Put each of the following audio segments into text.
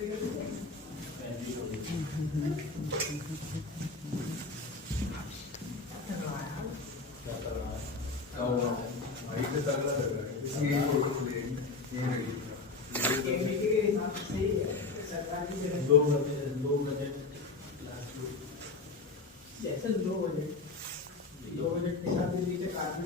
जैसे low budget के साथ भी नीचे काफी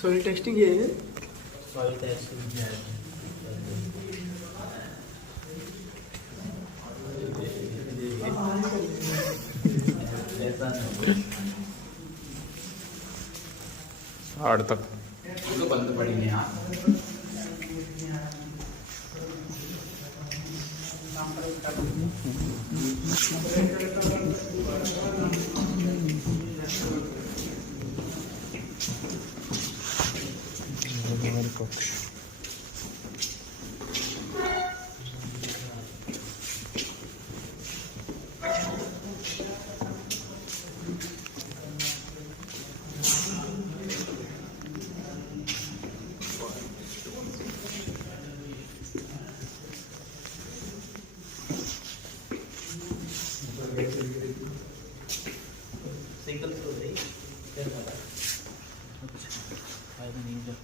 सॉइल टेस्टिंग किया है। सॉइल टेस्टिंग किया है। ऐसा आड़ तक तो बंद पड़ी है। हाँ सिंगल तो नहीं क्या पता। अच्छा फायदा नहीं है।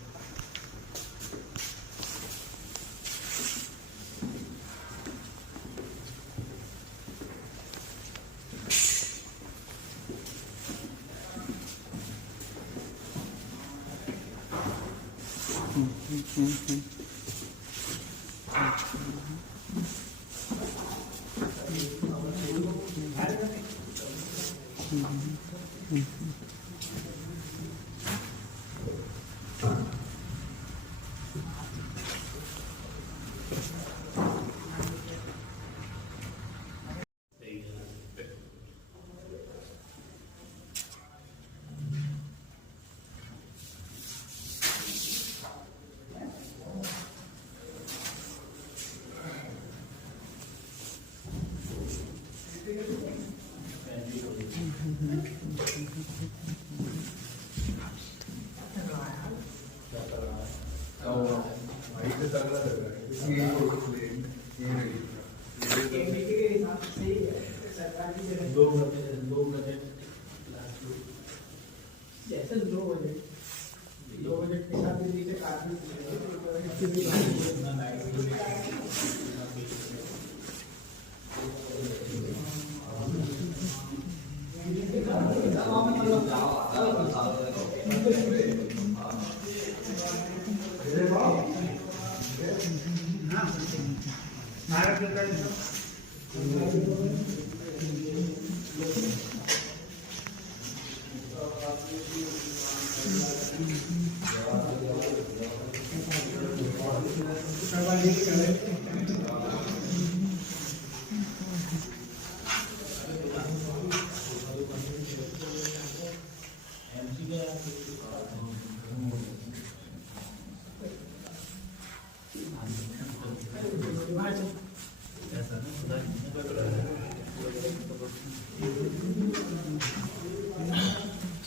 जैसे लो बजट के साथ भी नीचे काफी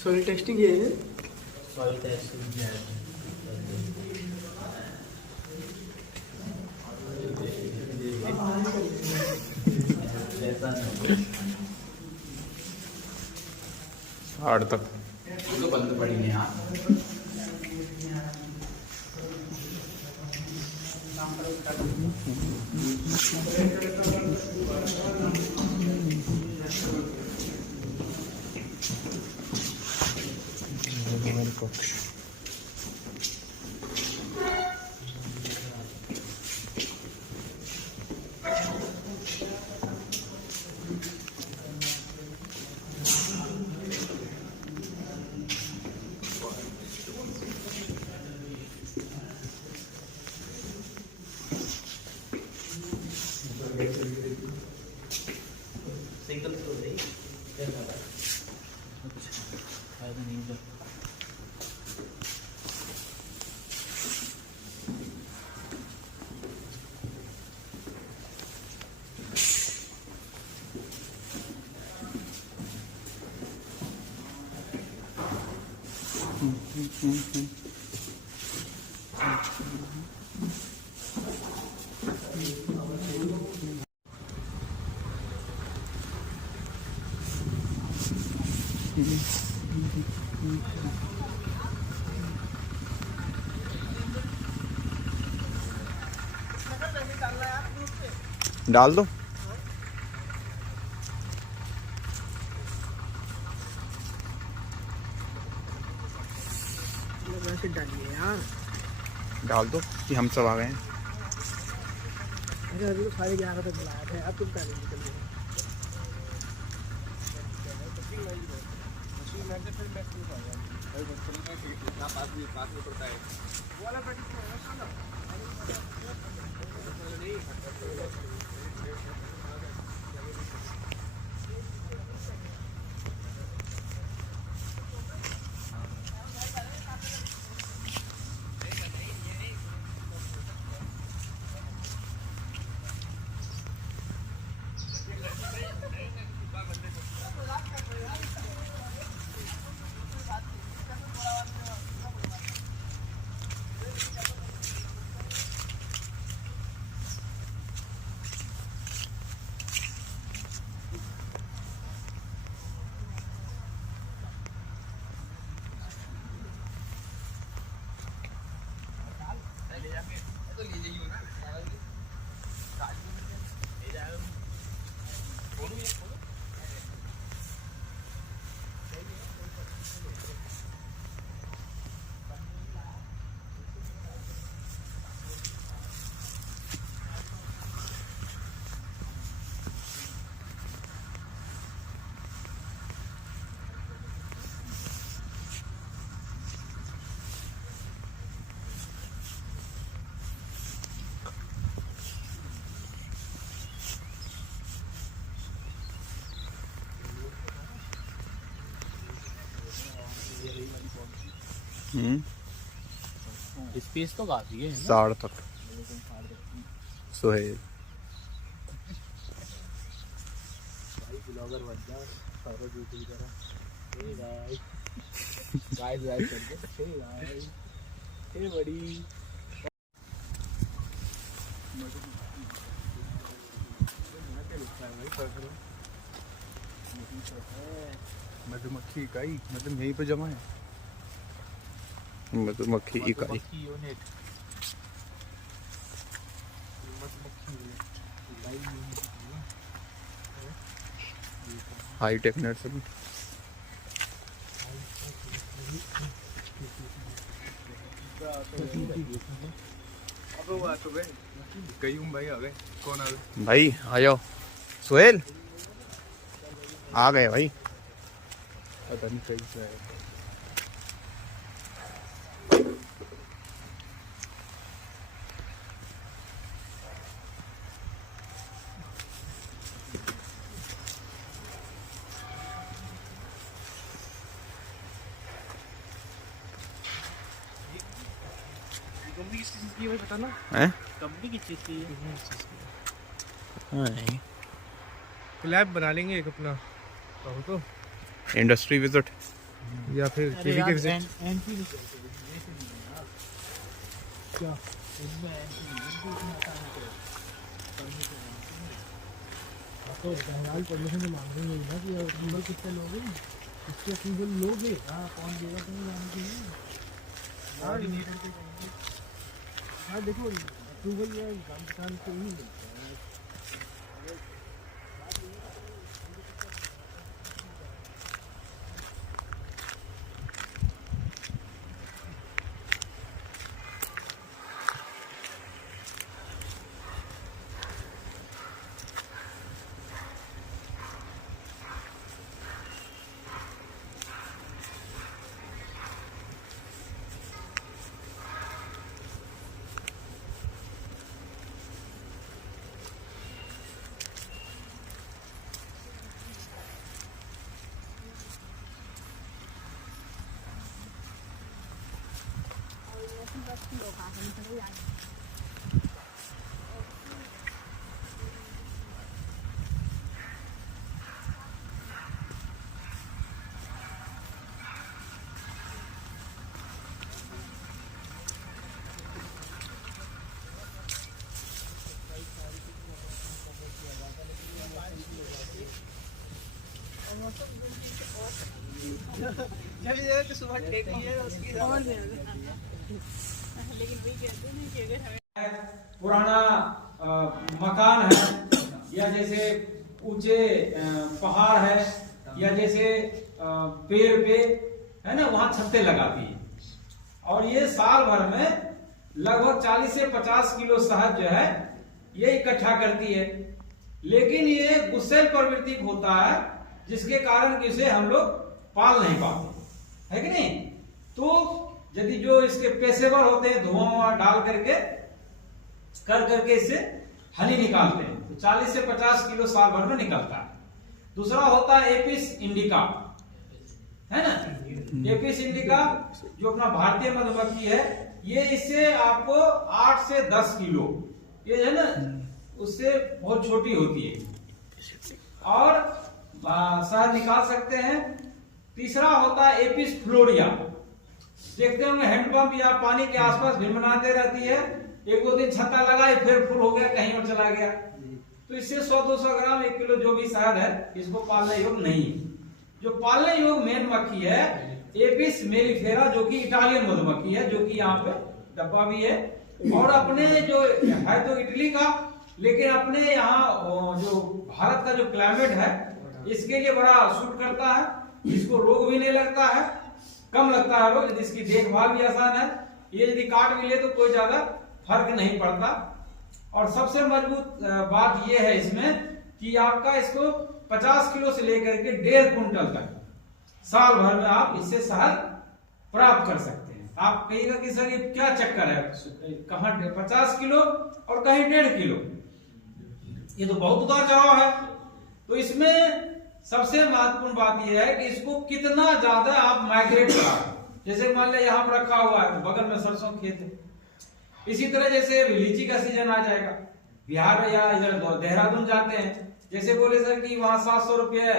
सॉइल टेस्टिंग किया है। सॉइल टेस्टिंग किया है। ऐसा आड़ तक तो बंद पड़ी है। हाँ शयन कक्ष। सिंगल फ्लोर है क्या वाला? अच्छा, फायदा नहीं होगा। डाल दो। वैसे डालिए यार। डाल दो कि हम सब आ गए हैं। अरे अभी तो 11:30 तक बुलाया था, अब तुम टाइम निकल गए। पास में पड़ता है वाला स्पेस तो काफी है ना? सार्थक सुहेल। भाई ब्लॉगर बन जा, सारा यूट्यूब करा। हे गाइस, गाइस गाइस करके, हे गाइस, हे बड़ी। मधुमक्खी इकाई मतलब यहीं पे जमा है। मधुमक्खी इकाई यूनिट, हाईटेक नर्सरी। भाई आ गए। कौन आ गए? भाई आ जाओ। सुहेल आ गए भाई। पता नहीं कैसे आए। कंपनी किस चीज़ की है भाई बताना? हैं? कंपनी किस चीज़ की है? नहीं, क्लैब बना लेंगे एक अपना, कहो तो, इंडस्ट्री विजिट। या फिर टीवी के विजिट। एंट्री नहीं करते ऐसे नहीं है यार। क्या इसमें एंट्री नहीं आता है तो बहरहाल परमिशन तो मांग रही है ना कि अप्रूवल कितने लोगे, इसके अप्रूवल लोगे। हाँ कौन देगा तुम्हें जाने के लिए? हाँ देखो अप्रूवल या काम से ही मिलता है। पुराना मकान है, या जैसे ऊंचे पहाड़ है, या जैसे पेड़ पे है ना, वहां छत्ते लगाती है। और ये साल भर में लगभग 40 से 50 किलो शहद जो है ये इकट्ठा करती है। लेकिन ये गुस्सेल प्रवृत्ति होता है, जिसके कारण कि इसे हम लोग पाल नहीं पाते, है कि नहीं। तो यदि जो इसके पेशेवर होते हैं, धुआं डाल करके करके इससे हनी निकालते हैं, तो 40 से 50 किलो साल भर में निकलता है। दूसरा होता है एपिस इंडिका, है ना। एपिस इंडिका जो अपना भारतीय मधुमक्खी है, ये इससे आपको 8 से 10 किलो, ये है ना, उससे बहुत छोटी होती है और शहद निकाल सकते हैं। तीसरा होता है एपिस फ्लोरिया, देखते होंगे हैंडपंप या पानी के आसपास भिनभिनाते रहती है, 1-2 दिन छत्ता लगाए फिर फुल हो गया, कहीं और चला गया। तो इससे 100-200 ग्राम 1 किलो जो भी शहद है, इसको पालने योग नहीं है। जो पालने योग मेन मक्खी है एपिस मेलिफेरा, जो कि इटालियन मधुमक्खी है, जो कि यहाँ पे डब्बा भी है। और अपने जो है तो इटली का, लेकिन अपने यहाँ जो भारत का जो क्लाइमेट है, इसके लिए बड़ा सूट करता है। इसको रोग भी नहीं लगता है, कम लगता है रोग, इसकी देखभाल भी आसान है। ये यदि काट भी ले तो कोई ज्यादा फर्क नहीं पड़ता। और सबसे मजबूत बात यह है इसमें कि आपका इसको 50 किलो से लेकर के 1.5 कुंटल तक साल भर में आप इससे शहद प्राप्त कर सकते हैं। आप कहिएगा कि सर ये क्या चक्कर है, कहाँ 50 किलो और कहीं 1.5 किलो, ये तो बहुत उतार चढ़ाव है। तो इसमें सबसे महत्वपूर्ण बात यह है कि इसको कितना ज्यादा आप माइग्रेट करा। जैसे मान लिया यहाँ पर रखा हुआ है, बगल में सरसों खेत है, इसी तरह जैसे लीची का सीजन आ जाएगा, बिहार या इधर देहरादून जाते हैं, जैसे बोले सर कि वहां 700 रुपये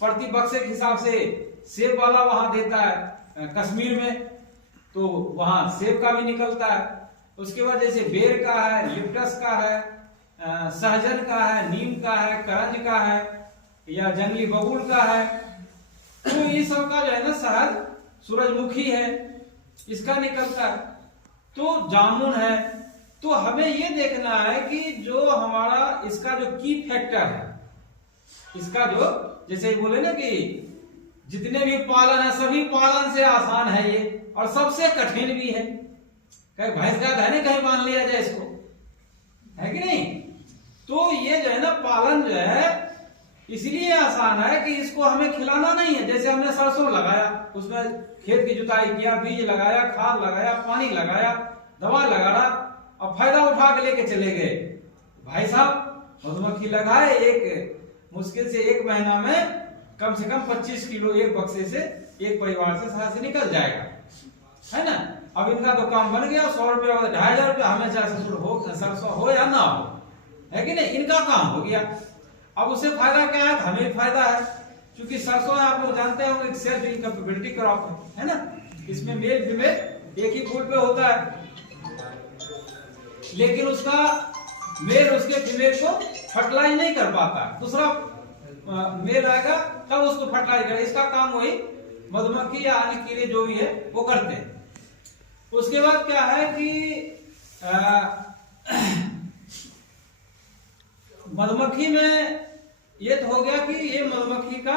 प्रति बक्से के हिसाब से सेब वाला वहां देता है कश्मीर में, तो वहां सेब का भी निकलता है। उसके बाद जैसे बेर का है, लिप्टस का है, सहजन का है, नीम का है, करंज का है, या जंगली बबूल का है, तो ये सब का जो है ना शहद, सूरजमुखी है, इसका निकलता है। तो जामुन है। तो हमें ये देखना है कि जो हमारा इसका जो की फैक्टर है, इसका जो जैसे बोले ना कि जितने भी पालन है सभी पालन से आसान है ये, और सबसे कठिन भी है। कहीं भैंस का है ना, कहीं बांध लिया जाए इसको, है कि नहीं। तो ये जो है ना पालन जो है इसलिए आसान है कि इसको हमें खिलाना नहीं है। जैसे हमने सरसों लगाया, उसमें खेत की जुताई किया, बीज लगाया, खाद लगाया, पानी लगाया, दवा लगाया, अब फायदा उठा के लेके चले गए। भाई साहब मधुमक्खी लगाए, एक मुश्किल से 1 महीना में कम से कम 25 किलो एक बक्से से, एक परिवार से शहद से निकल जाएगा, है ना। अब इनका तो काम बन गया, 100 रुपया 2,500 रुपया, हमें चाहे सरसों हो या ना हो, है कि नहीं, इनका काम हो गया। अब उससे फायदा क्या है, हमें फायदा है, क्योंकि सरसों आप लोग जानते हो एक सेल्फ इनकैपेबिलिटी क्रॉप है ना, इसमें मेल फीमेल एक ही फूल पे होता है, लेकिन उसका मेल उसके फीमेल को फर्टिलाइज नहीं कर पाता, दूसरा मेल आएगा तब उसको फर्टिलाइज करेगा। इसका काम वही मधुमक्खी या अन्य कीड़े जो भी है वो करते हैं। उसके बाद क्या है कि मधुमक्खी में ये तो हो गया कि ये मधुमक्खी का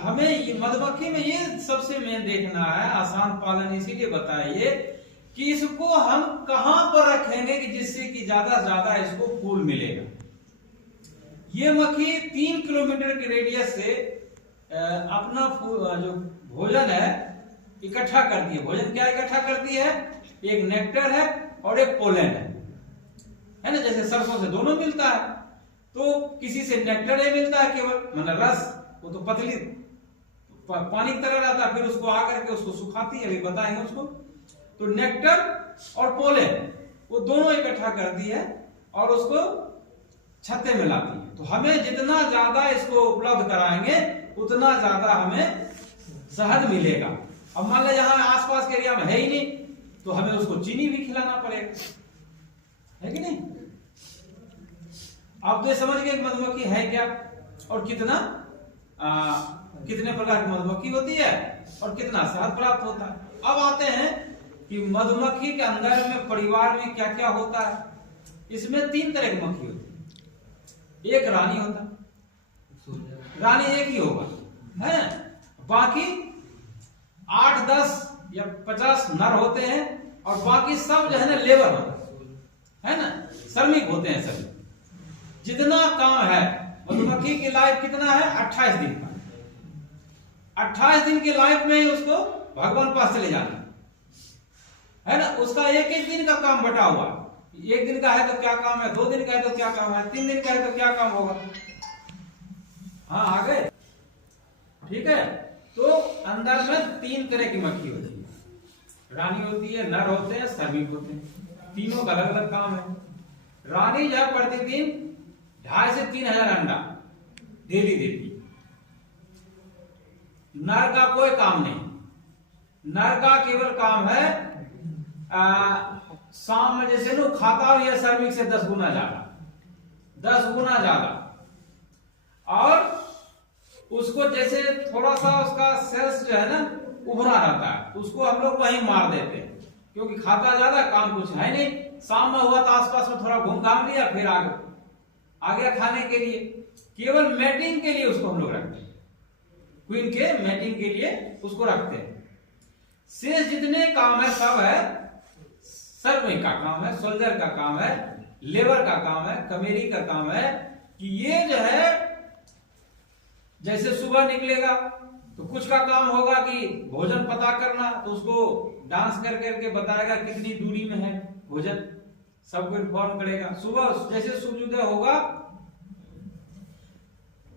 हमें मधुमक्खी में ये सबसे मेन देखना है, आसान पालन इसीलिए बताइए कि इसको हम कहां पर रखेंगे कि जिससे कि ज्यादा से ज्यादा इसको फूल मिलेगा। ये मक्खी 3 किलोमीटर के रेडियस से अपना जो भोजन है इकट्ठा करती है। भोजन क्या इकट्ठा करती है, एक नेक्टर है और एक पोलन है ना, जैसे सरसों से दोनों मिलता है। तो किसी से नेक्टर ही मिलता है केवल, मतलब रस, वो तो पतली पानी की तरह रहता है, फिर उसको आकर के उसको सुखाती है, अभी बताएंगे उसको। तो नेक्टर और पोलन वो दोनों इकट्ठा करती है और उसको छत्ते में लाती है। तो हमें जितना ज्यादा इसको उपलब्ध कराएंगे उतना ज्यादा हमें शहद मिलेगा। अब मान लो यहाँ आसपास के एरिया में है ही नहीं तो हमें उसको चीनी भी खिलाना पड़ेगा, है कि नहीं। आप तो ये समझ गए मधुमक्खी है क्या और कितना कितने प्रकार की मधुमक्खी होती है और कितना शहद प्राप्त होता है। अब आते हैं कि मधुमक्खी के अंदर में परिवार में क्या क्या होता है। इसमें 3 तरह की मक्खी होती है। एक रानी होता है, रानी एक ही होगा है, बाकी 8, 10 या 50 नर होते हैं और बाकी सब जो है ना लेबर होता है ना, श्रमिक होते हैं सभी। जितना काम है मधुमक्खी की लाइफ कितना है 28 दिन का। 28 दिन की लाइफ में ही उसको भगवान पास चले जाना है ना। उसका एक दिन का काम बटा हुआ, 1 दिन का है तो क्या काम है, 2 दिन का है तो क्या काम है, 3 दिन का है तो क्या काम होगा। हाँ आ गए, ठीक है। तो अंदर में 3 तरह की मक्खी होती है, रानी होती है, नर होते हैं, श्रमिक होते हैं। तीनों का अलग अलग काम है। रानी जो है प्रतिदिन 2,500 से 3,000 अंडा डेली देती है। नर का कोई काम नहीं, नर का केवल काम है शाम में जैसे लोग खाता हो या श्रमिक से 10 गुना ज्यादा, 10 गुना ज्यादा। और उसको जैसे थोड़ा सा उसका सेल्स जो है ना उभरा रहता है तो उसको हम लोग वहीं मार देते हैं, क्योंकि खाता ज्यादा, काम कुछ है नहीं। शाम में हुआ तो आसपास में थोड़ा घूम घाम लिया, फिर आ गया खाने के लिए। केवल मैटिंग के लिए उसको हम लोग रखते हैं, क्वीन के मैटिंग के लिए उसको रखते हैं। शेष जितने काम है सब है सर्विंग का काम है, सोल्जर का काम है, लेबर का काम है, कमेरी का काम है। कि ये जो है जैसे सुबह निकलेगा तो कुछ का काम होगा कि भोजन पता करना, तो उसको डांस कर करके बताएगा कितनी दूरी में है भोजन, सबको इन्फॉर्म करेगा। सुबह जैसे सूर्योदय होगा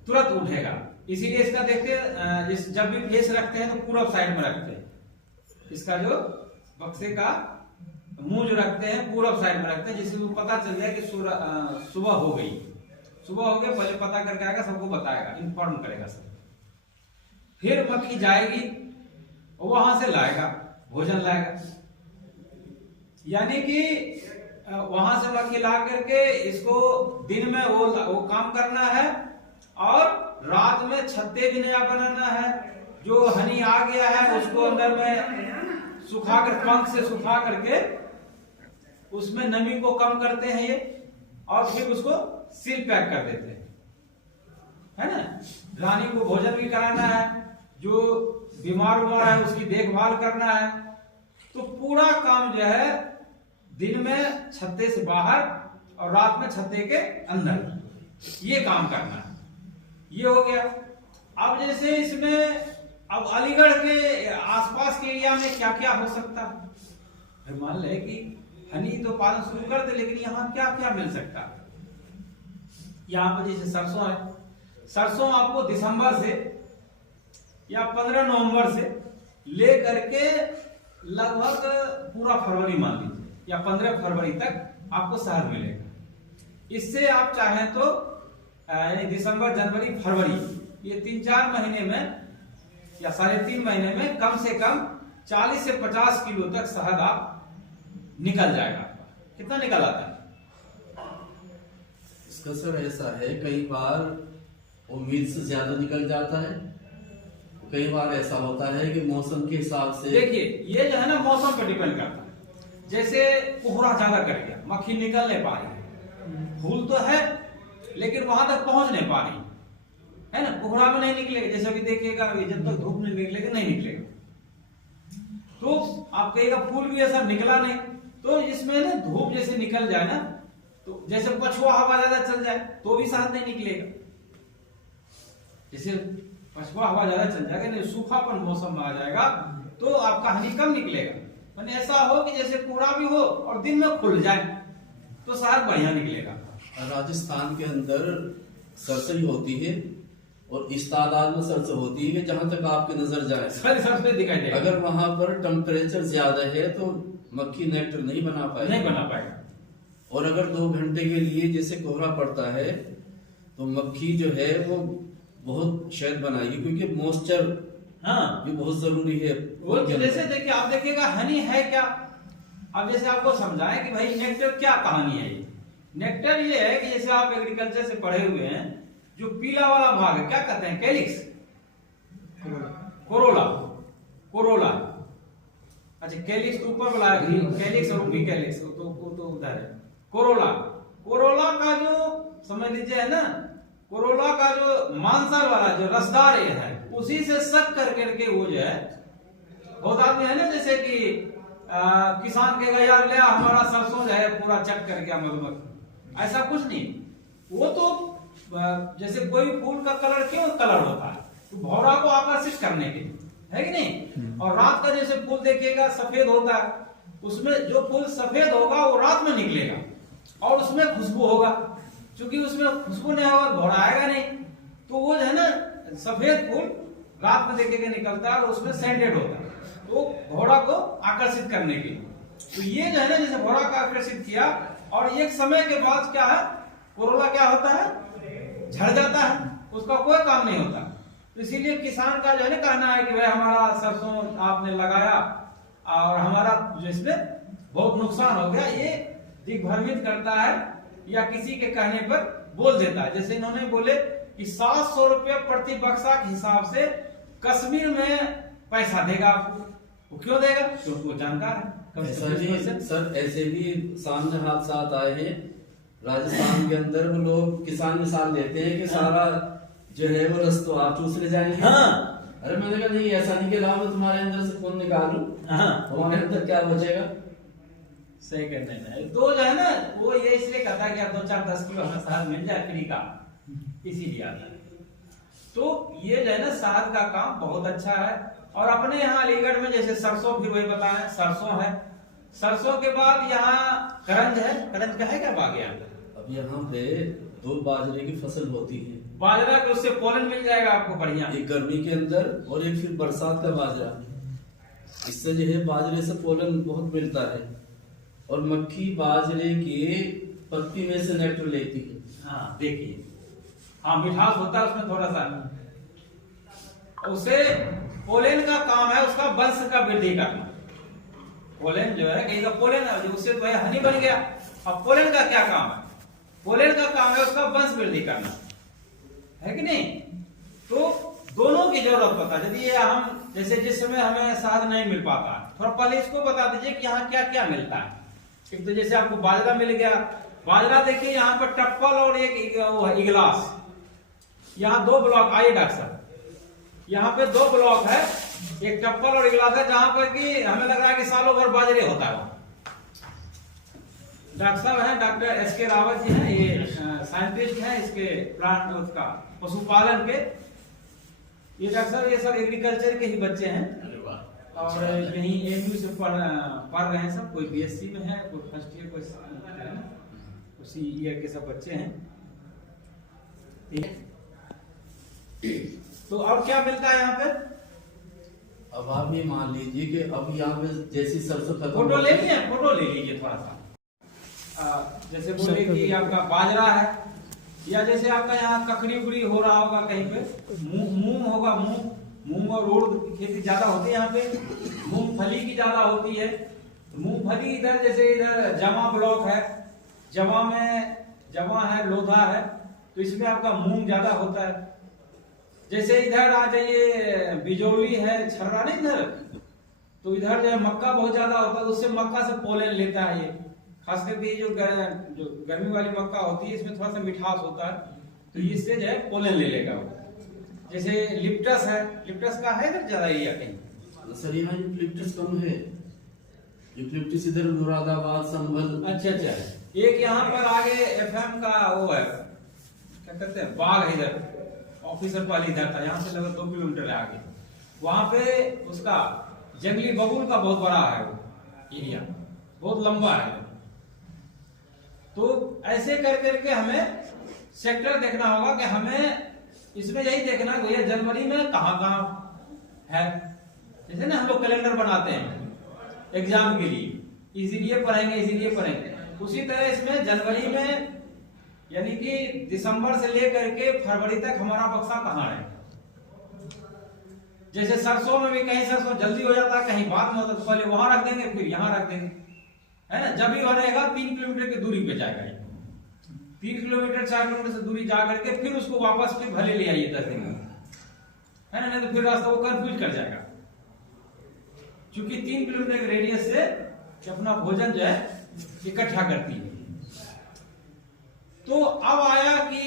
तुरंत उठेगा। इसीलिए इसका देखते हैं जब भी फेस रखते हैं तो पूरब साइड में रखते हैं। इसका जो बक्से का मुंह जो रखते हैं पूरब साइड में रखते हैं, जिससे वो पता चल जाए कि सुबह हो गई। सुबह हो गया पहले पता करके आएगा, सबको बताएगा, इन्फॉर्म करेगा सब। फिर मक्खी जाएगी वहां से लाएगा भोजन लाएगा, यानी कि वहां से मक्खी ला करके इसको दिन में वो काम करना है और रात में छत्ते भी नया बनाना है। जो हनी आ गया है उसको अंदर में सुखाकर, पंख से सुखा करके उसमें नमी को कम करते हैं ये, और फिर उसको सील पैक कर देते हैं, है ना। रानी को भोजन भी कराना है, जो बीमार है उसकी देखभाल करना है। तो पूरा काम जो है दिन में छत्ते से बाहर और रात में छत्ते के अंदर ये काम करना है। ये हो गया। अब जैसे इसमें अब अलीगढ़ के आसपास के एरिया में क्या क्या हो सकता है। मान ले कि हनी तो पालन शुरू कर दे, लेकिन यहाँ क्या क्या मिल सकता है। यहाँ पर जैसे सरसों है, सरसों आपको दिसंबर से या 15 नवंबर से ले करके लगभग पूरा फरवरी मान लीजिए या 15 फरवरी तक आपको शहद मिलेगा। इससे आप चाहें तो यानी दिसंबर, जनवरी, फरवरी ये 3-4 महीने में या 3.5 महीने में कम से कम 40 से 50 किलो तक शहद आप निकल जाएगा। कितना निकल आता है इसका? सर ऐसा है, कई बार उम्मीद से ज्यादा निकल जाता है, कई बार ऐसा होता है कि मौसम के हिसाब से। देखिए ये जो है ना मौसम पर डिपेंड करता है। जैसे कोहरा ज्यादा कर गया, मक्खी निकल नहीं पा रही, फूल तो है लेकिन वहां तक पहुंच नहीं पा रही है ना, कोहरा में नहीं निकलेगा। जैसे अभी देखिएगा जब तक धूप नहीं निकलेगा नहीं निकलेगा, तो आप कहेगा फूल भी ऐसा निकला नहीं। तो इसमें ना धूप जैसे निकल जाए ना, तो जैसे पछुआ हवा ज्यादा चल जाए तो भी शहद नहीं निकलेगा। जैसे पछुआ हवा ज्यादा चल जाएगा, नहीं सूखापन मौसम में आ जाएगा तो आपका हनी कम निकलेगा। मैंने ऐसा हो कि जैसे कोहरा भी हो और दिन में खुल जाए तो शहद बढ़िया निकलेगा। राजस्थान के अंदर सरसरी होती है और इस तादाद में सरसों होती है कि जहां तक आपकी नजर जाए सरसों दिखाई देगा। अगर वहां पर टेम्परेचर ज्यादा है तो मक्खी नेक्टर नहीं बना पाएगी। नहीं बना पाएगा। और अगर 2 घंटे के लिए जैसे कोहरा पड़ता है तो मक्खी जो है वो बहुत शहद बनाएगी, क्योंकि मॉइस्चर हाँ, भी बहुत जरूरी है। वो जैसे देखिए, आप देखिएगा हनी है क्या। अब जैसे आपको समझाएं कि भाई नेक्टर क्या कहानी है। नेक्टर ये है कि जैसे आप एग्रीकल्चर से पढ़े हुए हैं, जो पीला वाला भाग है क्या कहते हैं, कैलिक्स, कोरोला, कोरोला। अच्छा, कैलिक्स तो ऊपर वाला है, कैलिक्स और भी कैलिक्स तो उधर है। कोरोला, कोरोला का जो समझ लीजिए है ना, कोरोला का जो मांसल वाला जो रसदार ये है, उसी से सक कर करके वो जो है, बहुत आदमी है ना जैसे कि किसान कहेगा यार ले हमारा सरसों जो है पूरा चट कर गया मधुमक्खी, ऐसा कुछ नहीं। वो तो जैसे कोई फूल का कलर क्यों कलर होता है, तो भौरा को आकर्षित करने के लिए, है कि नहीं। और रात का जैसे फूल देखिएगा सफेद होता है, उसमें जो फूल सफेद होगा वो रात में निकलेगा और उसमें खुशबू होगा, क्योंकि उसमें खुशबू नहीं होगा भौरा आएगा नहीं। तो वो जो है ना सफेद फूल रात में देखिएगा निकलता है और उसमें सेंटेड होता है, तो घोड़ा को आकर्षित करने के लिए। तो ये जो है ना जैसे घोड़ा को आकर्षित किया, और एक समय के बाद क्या है, कोरोला क्या होता है, झड़ जाता है, उसका कोई काम नहीं होता। तो इसीलिए किसान का जो है ना कहना है कि भाई हमारा सरसों आपने लगाया और हमारा जो इसमें बहुत नुकसान हो गया, ये दिग्भ्रमित करता है या किसी के कहने पर बोल देता है। जैसे इन्होंने बोले कि 700 रुपये प्रति बक्सा के हिसाब से कश्मीर में पैसा देगा आपको। वो क्यों देगा, क्योंकि वो जानकार है। सर ऐसे भी सामने हादसा आए हैं राजस्थान के अंदर, वो लोग किसान मिसाल देते हैं कि सारा जो है वो रस तो आप चूस ले जाएंगे। हाँ। अरे मैंने कहा नहीं, ऐसा नहीं कि लाओ तुम्हारे अंदर से खून निकालू, हमारे अंदर क्या बचेगा। सही करने में तो जो है ना वो ये इसलिए कहता है कि 2-4-10 किलो हमें शहद मिल जाए फ्री का, इसीलिए आता है। तो ये जो है ना शहद का काम बहुत अच्छा है। और अपने यहाँ अलीगढ़ में जैसे सरसों, फिर वही बताएं सरसों है, सरसों के बाद यहाँ करंज है। करंज का है क्या बाग यहाँ पे? अब यहाँ पे 2 बाजरे की फसल होती है। बाजरा के उससे पोलन मिल जाएगा आपको बढ़िया, एक गर्मी के अंदर और एक फिर बरसात का बाजरा। इससे जो है बाजरे से पोलन बहुत मिलता है, और मक्खी बाजरे की पत्ती में से नेक्टर लेती है। हाँ देखिए, हाँ मिठास होता है उसमें थोड़ा सा। उसे पोलेन का काम है, उसका वंश का वृद्धि करना। पोलेन जो है कहीं का पोलेन है, उससे तो हनी बन गया। अब पोलेन का क्या काम है, पोलेन का काम है उसका वंश वृद्धि करना, है कि नहीं। तो दोनों की जरूरत पता, यदि ये हम जैसे जिस समय हमें शहद नहीं मिल पाता, थोड़ा पहले इसको बता दीजिए कि यहाँ क्या क्या मिलता है। एक तो जैसे आपको बाजरा मिल गया, बाजरा देखिए यहाँ पर टप्पल और एक इगलास, यहाँ 2 ब्लॉक। आइए डॉक्टर साहब, यहाँ पे 2 ब्लॉक है, एक टप्पल और इगलास है, जहां पर कि हमें लग रहा है कि सालों भर बाजरे होता है। डॉक्टर साहब हैं डॉक्टर एस.के. रावत जी हैं, ये साइंटिस्ट हैं इसके प्लांट उसका पशुपालन के। ये डॉक्टर साहब ये सब एग्रीकल्चर के ही बच्चे हैं, और कहीं एमयू से पढ़ रहे हैं सब, कोई बीएससी में है, कोई फर्स्ट ईयर, कोई उसी ईयर के सब बच्चे हैं। ठीक है, तो और क्या मिलता है यहाँ पे। अब आप ये मान लीजिए कि अब यहाँ पे जैसी सरसों खत्म, फोटो ले लीजिए, फोटो ले लीजिए थोड़ा सा। जैसे बोले कि आपका बाजरा है, या जैसे आपका यहाँ ककड़ी उकड़ी हो रहा होगा कहीं पे, मूंग होगा, मूंग और उड़द की खेती ज्यादा होती है यहाँ पे, मूंगफली की ज्यादा होती है। मूंगफली इधर जैसे इधर जमा ब्लॉक है, जमा है, लोधा है, तो इसमें आपका मूंग ज्यादा होता है। जैसे इधर आ जाइए बिजौली है, छर्रा नहीं इधर, तो इधर जो है मक्का बहुत ज्यादा होता है, उससे मक्का से पोलन लेता है ये। खास करके जो गर्मी वाली मक्का होती है इसमें थोड़ा सा मिठास होता है, तो इससे जो है पोलन ले लेगा वो। जैसे लिप्टस है, लिप्टस का है इधर ज्यादा एरिया कहीं। सर यहाँ यूक्लिप्टस कम है, यूक्लिप्टस इधर मुरादाबाद, संभल। अच्छा, एक यहाँ पर आगे एफएम का वो है, क्या कहते हैं, बाग है इधर, ऑफिसर वाली इधर था, यहाँ से लगभग 2 किलोमीटर है आगे। वहां पे उसका जंगली बबूल का बहुत बड़ा है वो एरिया, बहुत लंबा है। तो ऐसे कर करके हमें सेक्टर देखना होगा कि हमें इसमें यही देखना है भैया जनवरी में कहाँ है। जैसे ना हम लोग कैलेंडर बनाते हैं एग्जाम के लिए, इसीलिए पढ़ेंगे। उसी तरह इसमें जनवरी में यानी कि दिसंबर से लेकर के फरवरी तक हमारा बक्सा कहाँ है। जैसे सरसों में भी कहीं सरसों जल्दी हो जाता है, कहीं बाद में होता है, तो पहले वहां रख देंगे फिर यहाँ रख देंगे, है ना। जब भी रहेगा 3 किलोमीटर की दूरी पे जाएगा, 3 किलोमीटर 4 किलोमीटर से दूरी जा करके फिर उसको वापस फिर भले ले आइए 10 दिन में, है ना, नहीं तो फिर रास्ता वो कंफ्यूज कर जाएगा। क्योंकि 3 किलोमीटर के रेडियस से अपना भोजन जो है इकट्ठा करती है। तो अब आया कि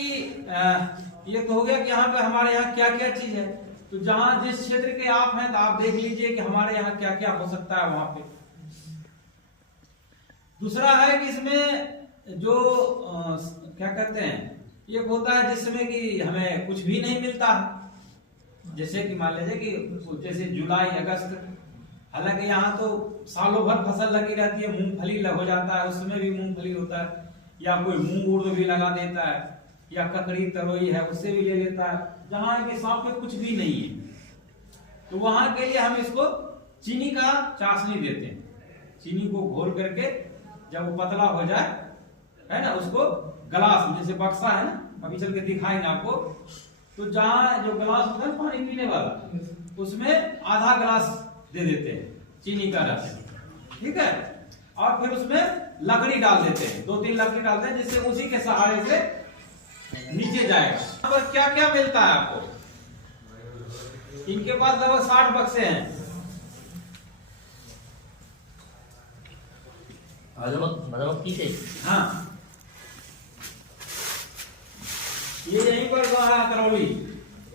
ये तो हो गया कि यहाँ पे हमारे यहाँ क्या क्या चीज है। तो जहां जिस क्षेत्र के आप हैं तो आप देख लीजिए कि हमारे यहाँ क्या क्या हो सकता है वहां पे। दूसरा है कि इसमें जो क्या कहते हैं, ये होता है जिसमें कि हमें कुछ भी नहीं मिलता है। जैसे कि मान लीजिए कि जैसे जुलाई अगस्त, हालांकि यहाँ तो सालों भर फसल लगी रहती है, मूंगफली हो जाता है, उसमें भी मूंगफली होता है, या कोई मूंग उर्द भी लगा देता है, या ककड़ी तरोई है उससे भी ले लेता है। जहाँ के सांप में कुछ भी नहीं है तो वहां के लिए हम इसको चीनी का चाशनी देते हैं। चीनी को घोल करके जब वो पतला हो जाए, है ना, उसको गिलास में, जैसे बक्सा है ना, अभी चल के दिखाएंगे आपको, तो जहाँ जो गिलास होता है पानी पीने वाला, उसमें आधा गिलास दे देते हैं चीनी का रस, ठीक है। और फिर उसमें लकड़ी डाल देते हैं, 2-3 लकड़ी डालते हैं, जिससे उसी के सहारे से नीचे जाएगा। यहाँ पर क्या क्या मिलता है आपको, इनके पास लगभग 60 बक्से हैं। हाँ, ये यहीं पर है करौली।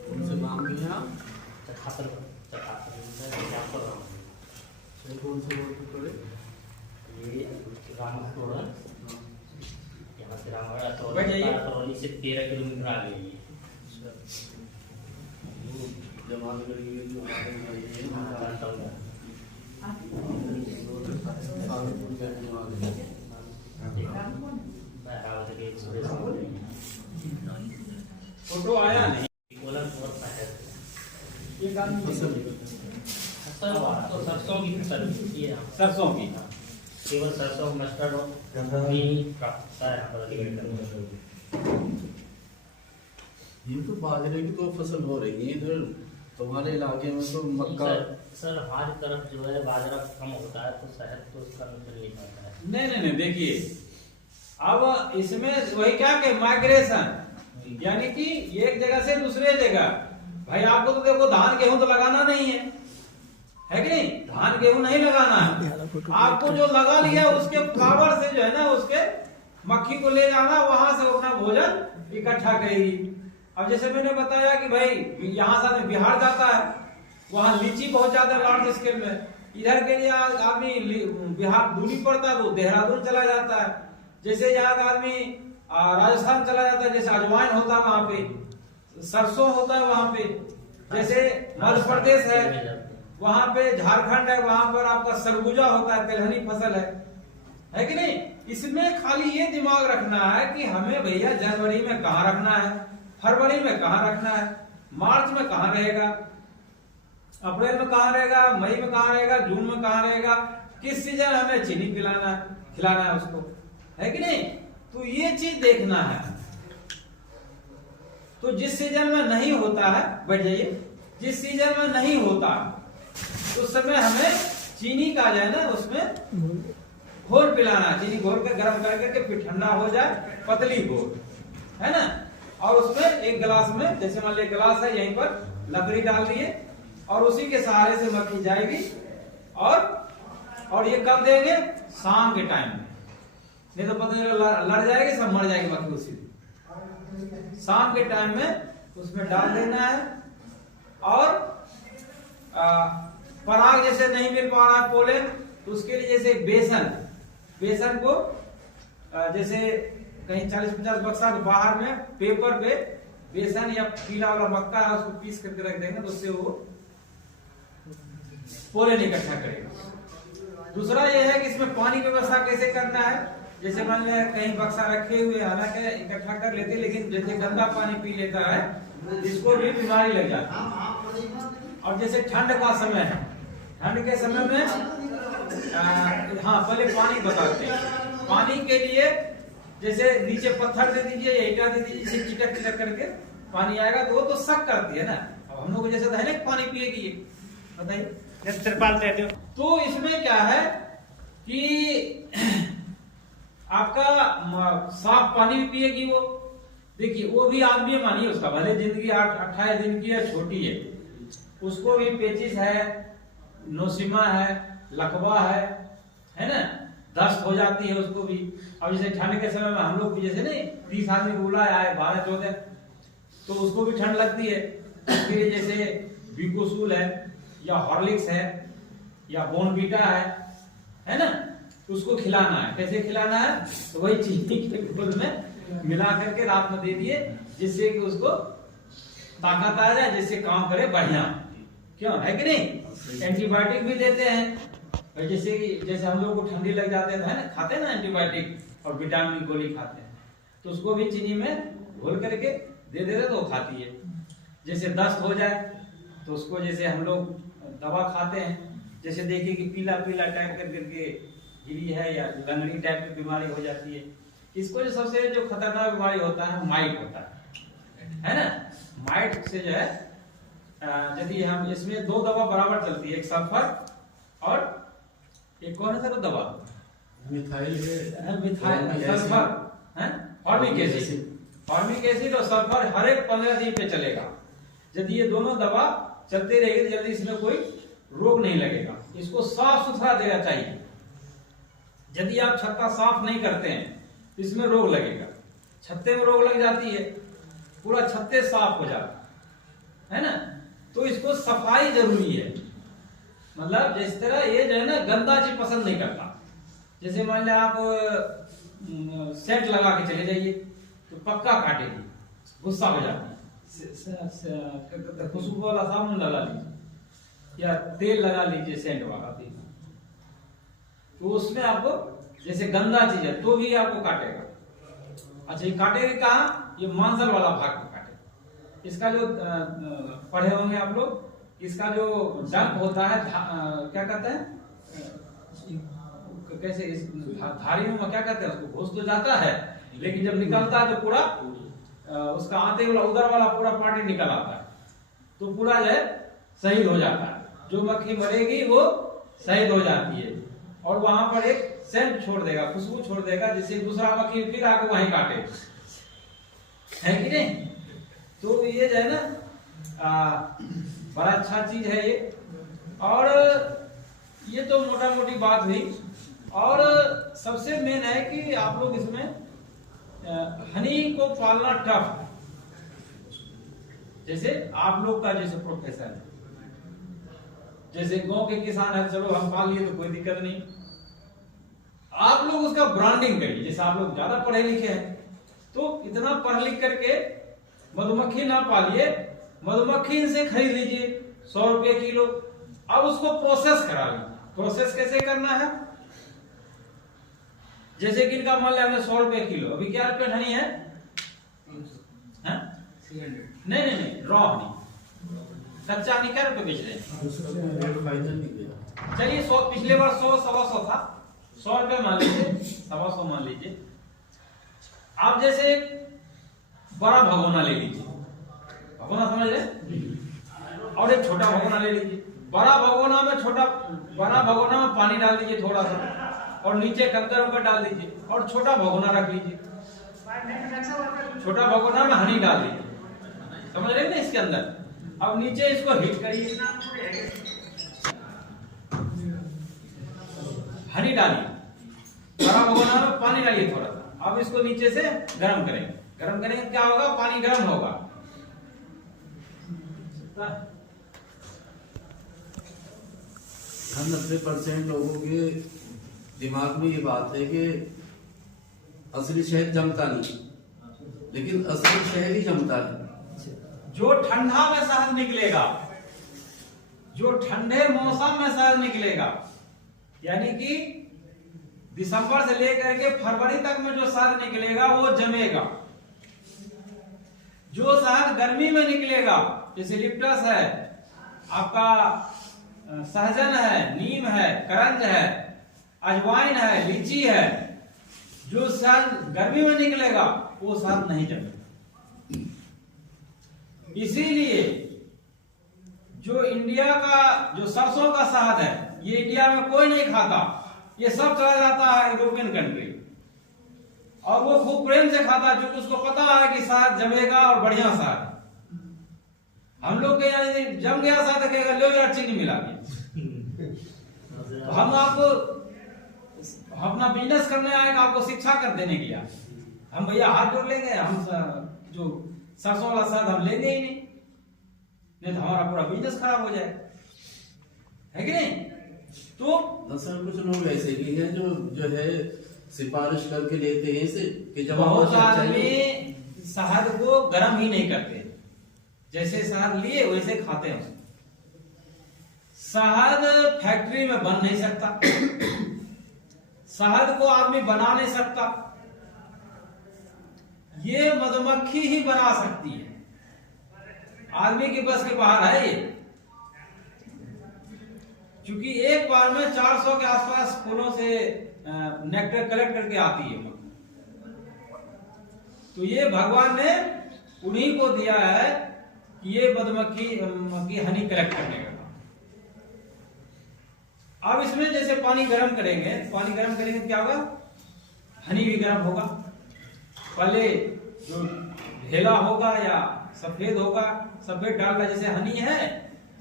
उनसे मांग लिया कौन से रोड पे पड़े? ये रामपुरा, यहाँ से रामपुरा करौली से 13 किलोमीटर आगे है। जमानगढ़ ये जो फोटो आया नहीं, ये तो सरसों की फसल, ये सरसों की, केवल सरसों मस्टर्ड ही प्राप्त है यहाँ पर। ये तो बाजरे की तो फसल हो रही है इधर तुम्हारे इलाके में तो मक्का। सर हमारी तरफ जो है बाजरा कम होता है, तो शहर तो उसका निकल नहीं पाता है। नहीं, देखिए अब इसमें वही क्या के माइग्रेशन, यानी कि एक जगह से दूसरे जगह। भाई आपको तो देखो धान गेहूं तो लगाना नहीं है कि नहीं, धान गेहूं नहीं लगाना है। आपको जो लगा लिया उसके फ्लावर से जो है ना, उसके मक्खी को ले जाना, वहां से अपना भोजन इकट्ठा करेगी। अब जैसे मैंने बताया कि भाई यहाँ से बिहार जाता है, वहाँ लीची बहुत ज्यादा लार्ज स्केल में, इधर के लिए आदमी बिहार दूरी पड़ता है तो देहरादून चला जाता है। जैसे यहाँ का आदमी राजस्थान चला जाता है, जैसे अजवाइन होता है वहां पे, सरसों होता है वहां पे, जैसे मध्य प्रदेश है वहां पे, झारखंड है वहां पर आपका सरगुजा होता है, तिलहनी फसल है कि नहीं। इसमें खाली ये दिमाग रखना है कि हमें भैया जनवरी में कहाँ रखना है, फरवरी में कहाँ रखना है, मार्च में कहाँ रहेगा, अप्रैल में कहाँ रहेगा, मई में कहाँ रहेगा, जून में कहाँ रहेगा, किस सीजन हमें चीनी पिलाना खिलाना है उसको, है कि नहीं। तो ये चीज देखना है। तो जिस सीजन में नहीं होता है, बैठ जाइए, जिस सीजन में नहीं होता उस समय हमें चीनी का जो है ना उसमें घोल पिलाना, चीनी घोल कर गर्म करके फिर ठंडा हो जाए, पतली घोल, है ना। और उसमें एक गिलास में, जैसे मान लीजिए गिलास है, यहीं पर लकड़ी डाल दिए और उसी के सहारे से मक्खी जाएगी। और ये कब देंगे, शाम के टाइम में, नहीं तो पता नहीं लड़ जाएगी, सब मर जाएगी मक्खी उसी दिन। शाम के टाइम में उसमें डाल देना है। और पराग जैसे नहीं मिल पा रहा है पोलन, तो उसके लिए जैसे बेसन को जैसे कहीं 40-50 बक्सा बाहर में पेपर पे बेसन या पीला वाला मक्का है उसको पीस करके रख देंगे, तो उससे वो पोलन इकट्ठा करेगा। दूसरा ये है कि इसमें पानी की व्यवस्था कैसे करना है। जैसे मान लिया कहीं बक्सा रखे हुए, हालांकि इकट्ठा कर लेते, लेकिन जैसे गंदा पानी पी लेता है इसको भी बीमारी लग जाती है। और जैसे ठंड का समय है, ठंड के समय में हाँ पहले पानी बताते हैं। पानी के लिए जैसे नीचे पत्थर दे दीजिए या ईटा दे दीजिए, जैसे चिटक चिटक करके पानी आएगा तो वो तो शक करती है ना। अब हम लोग जैसे है ना पानी पिएगी, बताइए तिरपाल दे दो। तो इसमें क्या है कि आपका साफ पानी भी पिएगी वो। देखिए वो भी आदमी मानिए, उसका भले जिंदगी 28 दिन की है, छोटी है, उसको भी पेचिस है, नोसिमा है, लकवा है ना, दस्त हो जाती है उसको भी। अब जैसे ठंड के समय में हम लोग भी जैसे नहीं 30 आदमी बुला आए 12-14, तो उसको भी ठंड लगती है। फिर जैसे बीकोसूल है या हॉर्लिक्स है या बोनवीटा है ना, उसको खिलाना है। कैसे खिलाना है? तो वही चीनी के घोल में मिला करके रात में दे दिए, जिससे कि उसको ताकत आ जाए, जिससे काम करे बढ़िया। क्यों है कि नहीं? एंटीबायोटिक भी देते हैं, जैसे हम लोग को ठंडी लग जाते है ना, खाते हैं ना एंटीबायोटिक और विटामिन की गोली खाते हैं, तो उसको भी चीनी में घोल करके दे देते तो खाती है। जैसे दस्त हो जाए तो उसको जैसे हम लोग दवा खाते हैं, जैसे देखिए कि पीला पीला टाइप करके गिरी है या लंगड़ी टाइप की बीमारी हो जाती है, इसको जो सबसे जो खतरनाक बीमारी होता है माइट होता है ना। माइट से जो है यदि हम इसमें 2 दवा बराबर चलती है, एक सल्फर और एक कौन है सर दवा? मिथाइल सल्फर है, फॉर्मिक एसिड। फॉर्मिक एसिड और सल्फर हर एक 15 दिन पे चलेगा। यदि ये दोनों दवा चलते रहेगी तो जल्दी इसमें कोई रोग नहीं लगेगा। इसको साफ सुथरा देना चाहिए। यदि आप छत्ता साफ नहीं करते हैं तो इसमें रोग लगेगा। छत्ते में रोग लग जाती है, पूरा छत्ते साफ हो जाता है ना। तो इसको सफाई जरूरी है। मतलब जिस तरह ये जो है ना गंदा चीज पसंद नहीं करता। जैसे मान लिया आप सेंट लगा के चले जाइए तो पक्का काटेगी, गुस्सा हो जाती है। खुशबू वाला साबुन लगा लीजिए या तेल लगा लीजिए सेंट वाला तेल, तो उसमें आपको जैसे गंदा चीज है तो भी आपको काटेगा। अच्छा ये काटेगा कहाँ? ये मांसल वाला भाग में काटेगा। इसका जो पढ़े होंगे आप लोग, इसका जो डंक होता है क्या कहते हैं, कैसे धारी में क्या कहते हैं उसको, घुस तो जाता है लेकिन जब निकलता है तो पूरा उसका आते वाला उधर वाला पूरा पार्टी निकल आता है, तो पूरा जो है शहीद हो जाता है। जो मक्खी मरेगी वो शहीद हो जाती है और वहां पर एक सेंट छोड़ देगा, खुशबू छोड़ देगा, जिससे दूसरा मक्खी फिर आके वहीं काटे, है कि नहीं। तो ये जो है ना बड़ा अच्छा चीज है ये। और ये तो मोटा मोटी बात हुई। और सबसे मेन है कि आप लोग इसमें हनी को पालना टफ। जैसे आप लोग का जैसे प्रोफेशन है, जैसे गांव के किसान है, चलो हम पाल लिए तो कोई दिक्कत नहीं। आप लोग उसका ब्रांडिंग करिए। जैसे आप लोग ज्यादा पढ़े लिखे हैं तो इतना पढ़ लिख करके मधुमक्खी ना पालिए, मधुमक्खी इनसे खरीद लीजिए 100 रुपए किलो। अब उसको प्रोसेस करा लीजिए। प्रोसेस कैसे करना है? जैसे कि इनका मान लिया हमने 100 रुपए किलो, अभी क्या रुपये हनी है? नहीं रॉ हनी, कच्चा हनी क्या रुपए बेच रहे हैं? चलिए 100, पिछले बार 100-125 था, 100 रुपए मान लीजिए, 125 मान लीजिए। आप जैसे बड़ा भगोना ले लीजिए, भगोना समझ रहे, और एक छोटा भगोना ले लीजिए। बड़ा भगोना में पानी डाल दीजिए थोड़ा सा, और नीचे कंकर डाल दीजिए, और छोटा भगोना रख लीजिए। छोटा भगोना में हनी डाल दीजिए, समझ रहे ना इसके अंदर। अब नीचे इसको हीट करिए, हनी डालिए, बड़ा भगोना में पानी डालिए थोड़ा सा। अब इसको नीचे से गर्म करेंगे। गर्म करेंगे क्या होगा? पानी गर्म होगा। 90% लोगों के दिमाग में ये बात है कि असली शहद जमता नहीं, लेकिन असली शहद ही जमता है। जो ठंडा में शहद निकलेगा, जो ठंडे मौसम में शहद निकलेगा, यानी कि दिसंबर से लेकर के फरवरी तक में जो शहद निकलेगा वो जमेगा। जो शहद गर्मी में निकलेगा, जैसे लिप्टस है, आपका सहजन है, नीम है, करंज है, अजवाइन है, लीची है, जो साल गर्मी में निकलेगा वो साल नहीं जमेगा। इसीलिए जो इंडिया का जो सरसों का शहद है, ये इंडिया में कोई नहीं खाता, ये सब चला जाता है यूरोपियन कंट्री, और वो खूब प्रेम से खाता है, क्योंकि उसको पता है कि शहद जमेगा और बढ़िया शहद। हम लोग के यहाँ जम गया शहद कहेगा लो यार चीनी मिला के। हम आपको अपना बिजनेस करने आएगा, आपको शिक्षा कर देने के लिए हम भैया हाथ जोड़ लेंगे, हम जो सरसों वाला शहद हम लेंगे ही नहीं तो हमारा पूरा बिजनेस खराब हो जाए, है कि नहीं। तो सर कुछ लोग ऐसे भी हैं जो है सिफारिश करके लेते हैं इसे कि जब बहुत आदमी शहद को गर्म ही नहीं करते, जैसे शहद लिए वैसे खाते हैं। शहद फैक्ट्री में बन नहीं सकता, शहद को आदमी बना नहीं सकता, ये मधुमक्खी ही बना सकती है, आदमी की बस के बाहर है ये। क्योंकि एक बार में 400 के आसपास फूलों से नेक्टर कलेक्ट करके आती है, तो ये भगवान ने उन्हीं को दिया है कि ये मधुमक्खी की हनी कलेक्ट करने का। अब इसमें जैसे पानी गर्म करेंगे, पानी गर्म करेंगे क्या होगा, हनी भी गर्म होगा। पहले जो ढेला होगा या सफेद होगा, सफेद डालडा जैसे हनी है,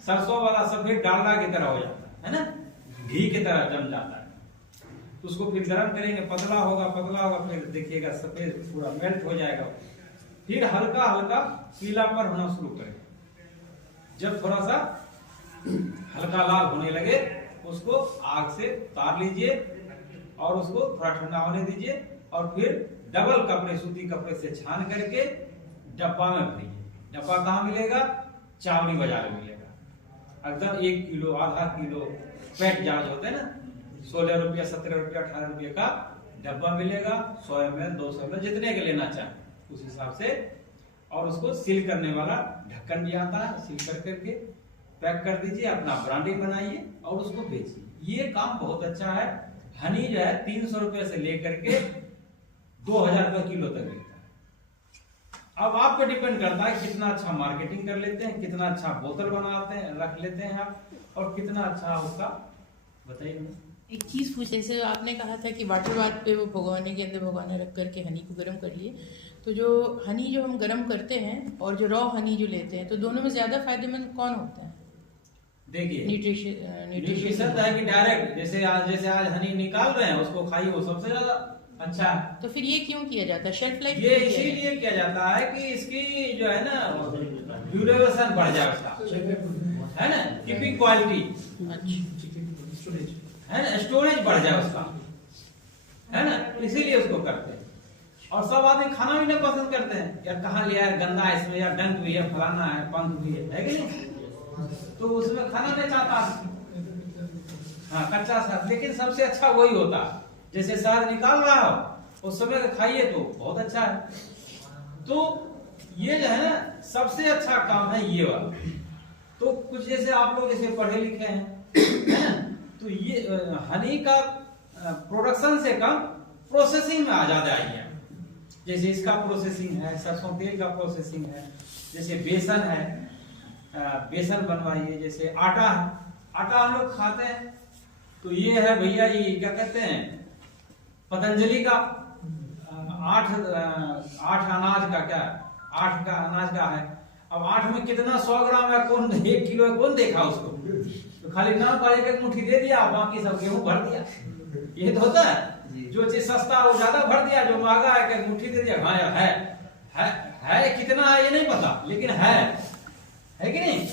सरसों वाला सफेद डालडा की तरह हो जाता है ना, घी की तरह जम जाता है। उसको फिर गर्म करेंगे, पतला होगा, फिर देखिएगा सफेद पूरा मेल्ट हो जाएगा, फिर हल्का हल्का पीलापन होना शुरू करेगा। जब थोड़ा सा हल्का लाल होने लगे उसको आग से उतार लीजिए और उसको थोड़ा ठंडा होने दीजिए, और फिर डबल कपड़े, सूती कपड़े से छान करके डब्बा में भरिए। डब्बा कहाँ मिलेगा, चावड़ी बाजार में मिलेगा। अगर 1 किलो आधा किलो पैक जार्ज होते हैं ना, 16 रुपया 17 रुपया 18 रुपये का डब्बा मिलेगा, 100 ml 200 ml जितने के लेना चाहे उस हिसाब से। और उसको सील करने वाला ढक्कन भी आता है, सील कर करके पैक कर दीजिए, अपना ब्रांडिंग बनाइए और उसको बेचिए। ये काम बहुत अच्छा है। हनी जो है 300 रुपये से लेकर के 2000 रुपये किलो तक बिकता है। अब आप पे डिपेंड करता है कितना अच्छा मार्केटिंग कर लेते हैं, कितना अच्छा बोतल बनाते हैं, रख लेते हैं आप, और कितना अच्छा उसका बताइए। एक चीज़ पूछ, जैसे आपने कहा था कि वाटर बाथ पे वो भगोने के अंदर भगोने रख करके हनी को गर्म करिए, तो जो हनी जो हम गर्म करते हैं और जो रॉ हनी जो लेते हैं, तो दोनों में ज़्यादा फायदेमंद कौन होता है? देखिए न्यूट्रिशन है कि डायरेक्ट जैसे आज हनी निकाल रहे हैं उसको खाइए, वो सबसे ज्यादा अच्छा है। तो फिर ये क्यों किया जाता है, शेल्फ लाइफ ये इसीलिए किया जाता है कि इसकी जो है ना ड्यूरेशन बढ़ जाए उसका, है ना, कीपिंग क्वालिटी, है ना, स्टोरेज बढ़ जाए उसका, है ना, इसीलिए उसको करते हैं। और सब आदमी खाना भी नहीं पसंद करते हैं, यार कहाँ लिया है, गंदा है इसमें, यार डंक भी है, फलाना है, पंख भी है कि नहीं, तो उसमें खाना नहीं चाहता। हाँ, कच्चा शहद, लेकिन सबसे अच्छा वही होता है। जैसे शहद निकाल रहा हो उस समय खाइए तो बहुत अच्छा है। तो ये जो है ना सबसे अच्छा काम है ये वाला। तो कुछ जैसे आप लोग जैसे पढ़े लिखे हैं, है ना, तो ये हनी का प्रोडक्शन से कम प्रोसेसिंग में ज्यादा आई है। जैसे इसका प्रोसेसिंग है, सरसों तेल का प्रोसेसिंग है, जैसे बेसन है, बेसन बनवाइए, जैसे आटा है, आटा हम लोग खाते हैं, तो ये है भैया, ये क्या कहते हैं, पतंजलि का 8 अनाज का, क्या 8 का अनाज का है। अब 8 में कितना 100 ग्राम है, कौन 1 किलो है, कौन देखा उसको, तो खाली नाम पर एक मुट्ठी दे दिया, बाकी सब गेहूं भर दिया। ये तो होता है, जो चीज सस्ता है वो ज्यादा भर दिया, जो महंगा है एक मुट्ठी दे दिया। हाँ यार है कितना है ये नहीं पता, लेकिन है कि नहीं।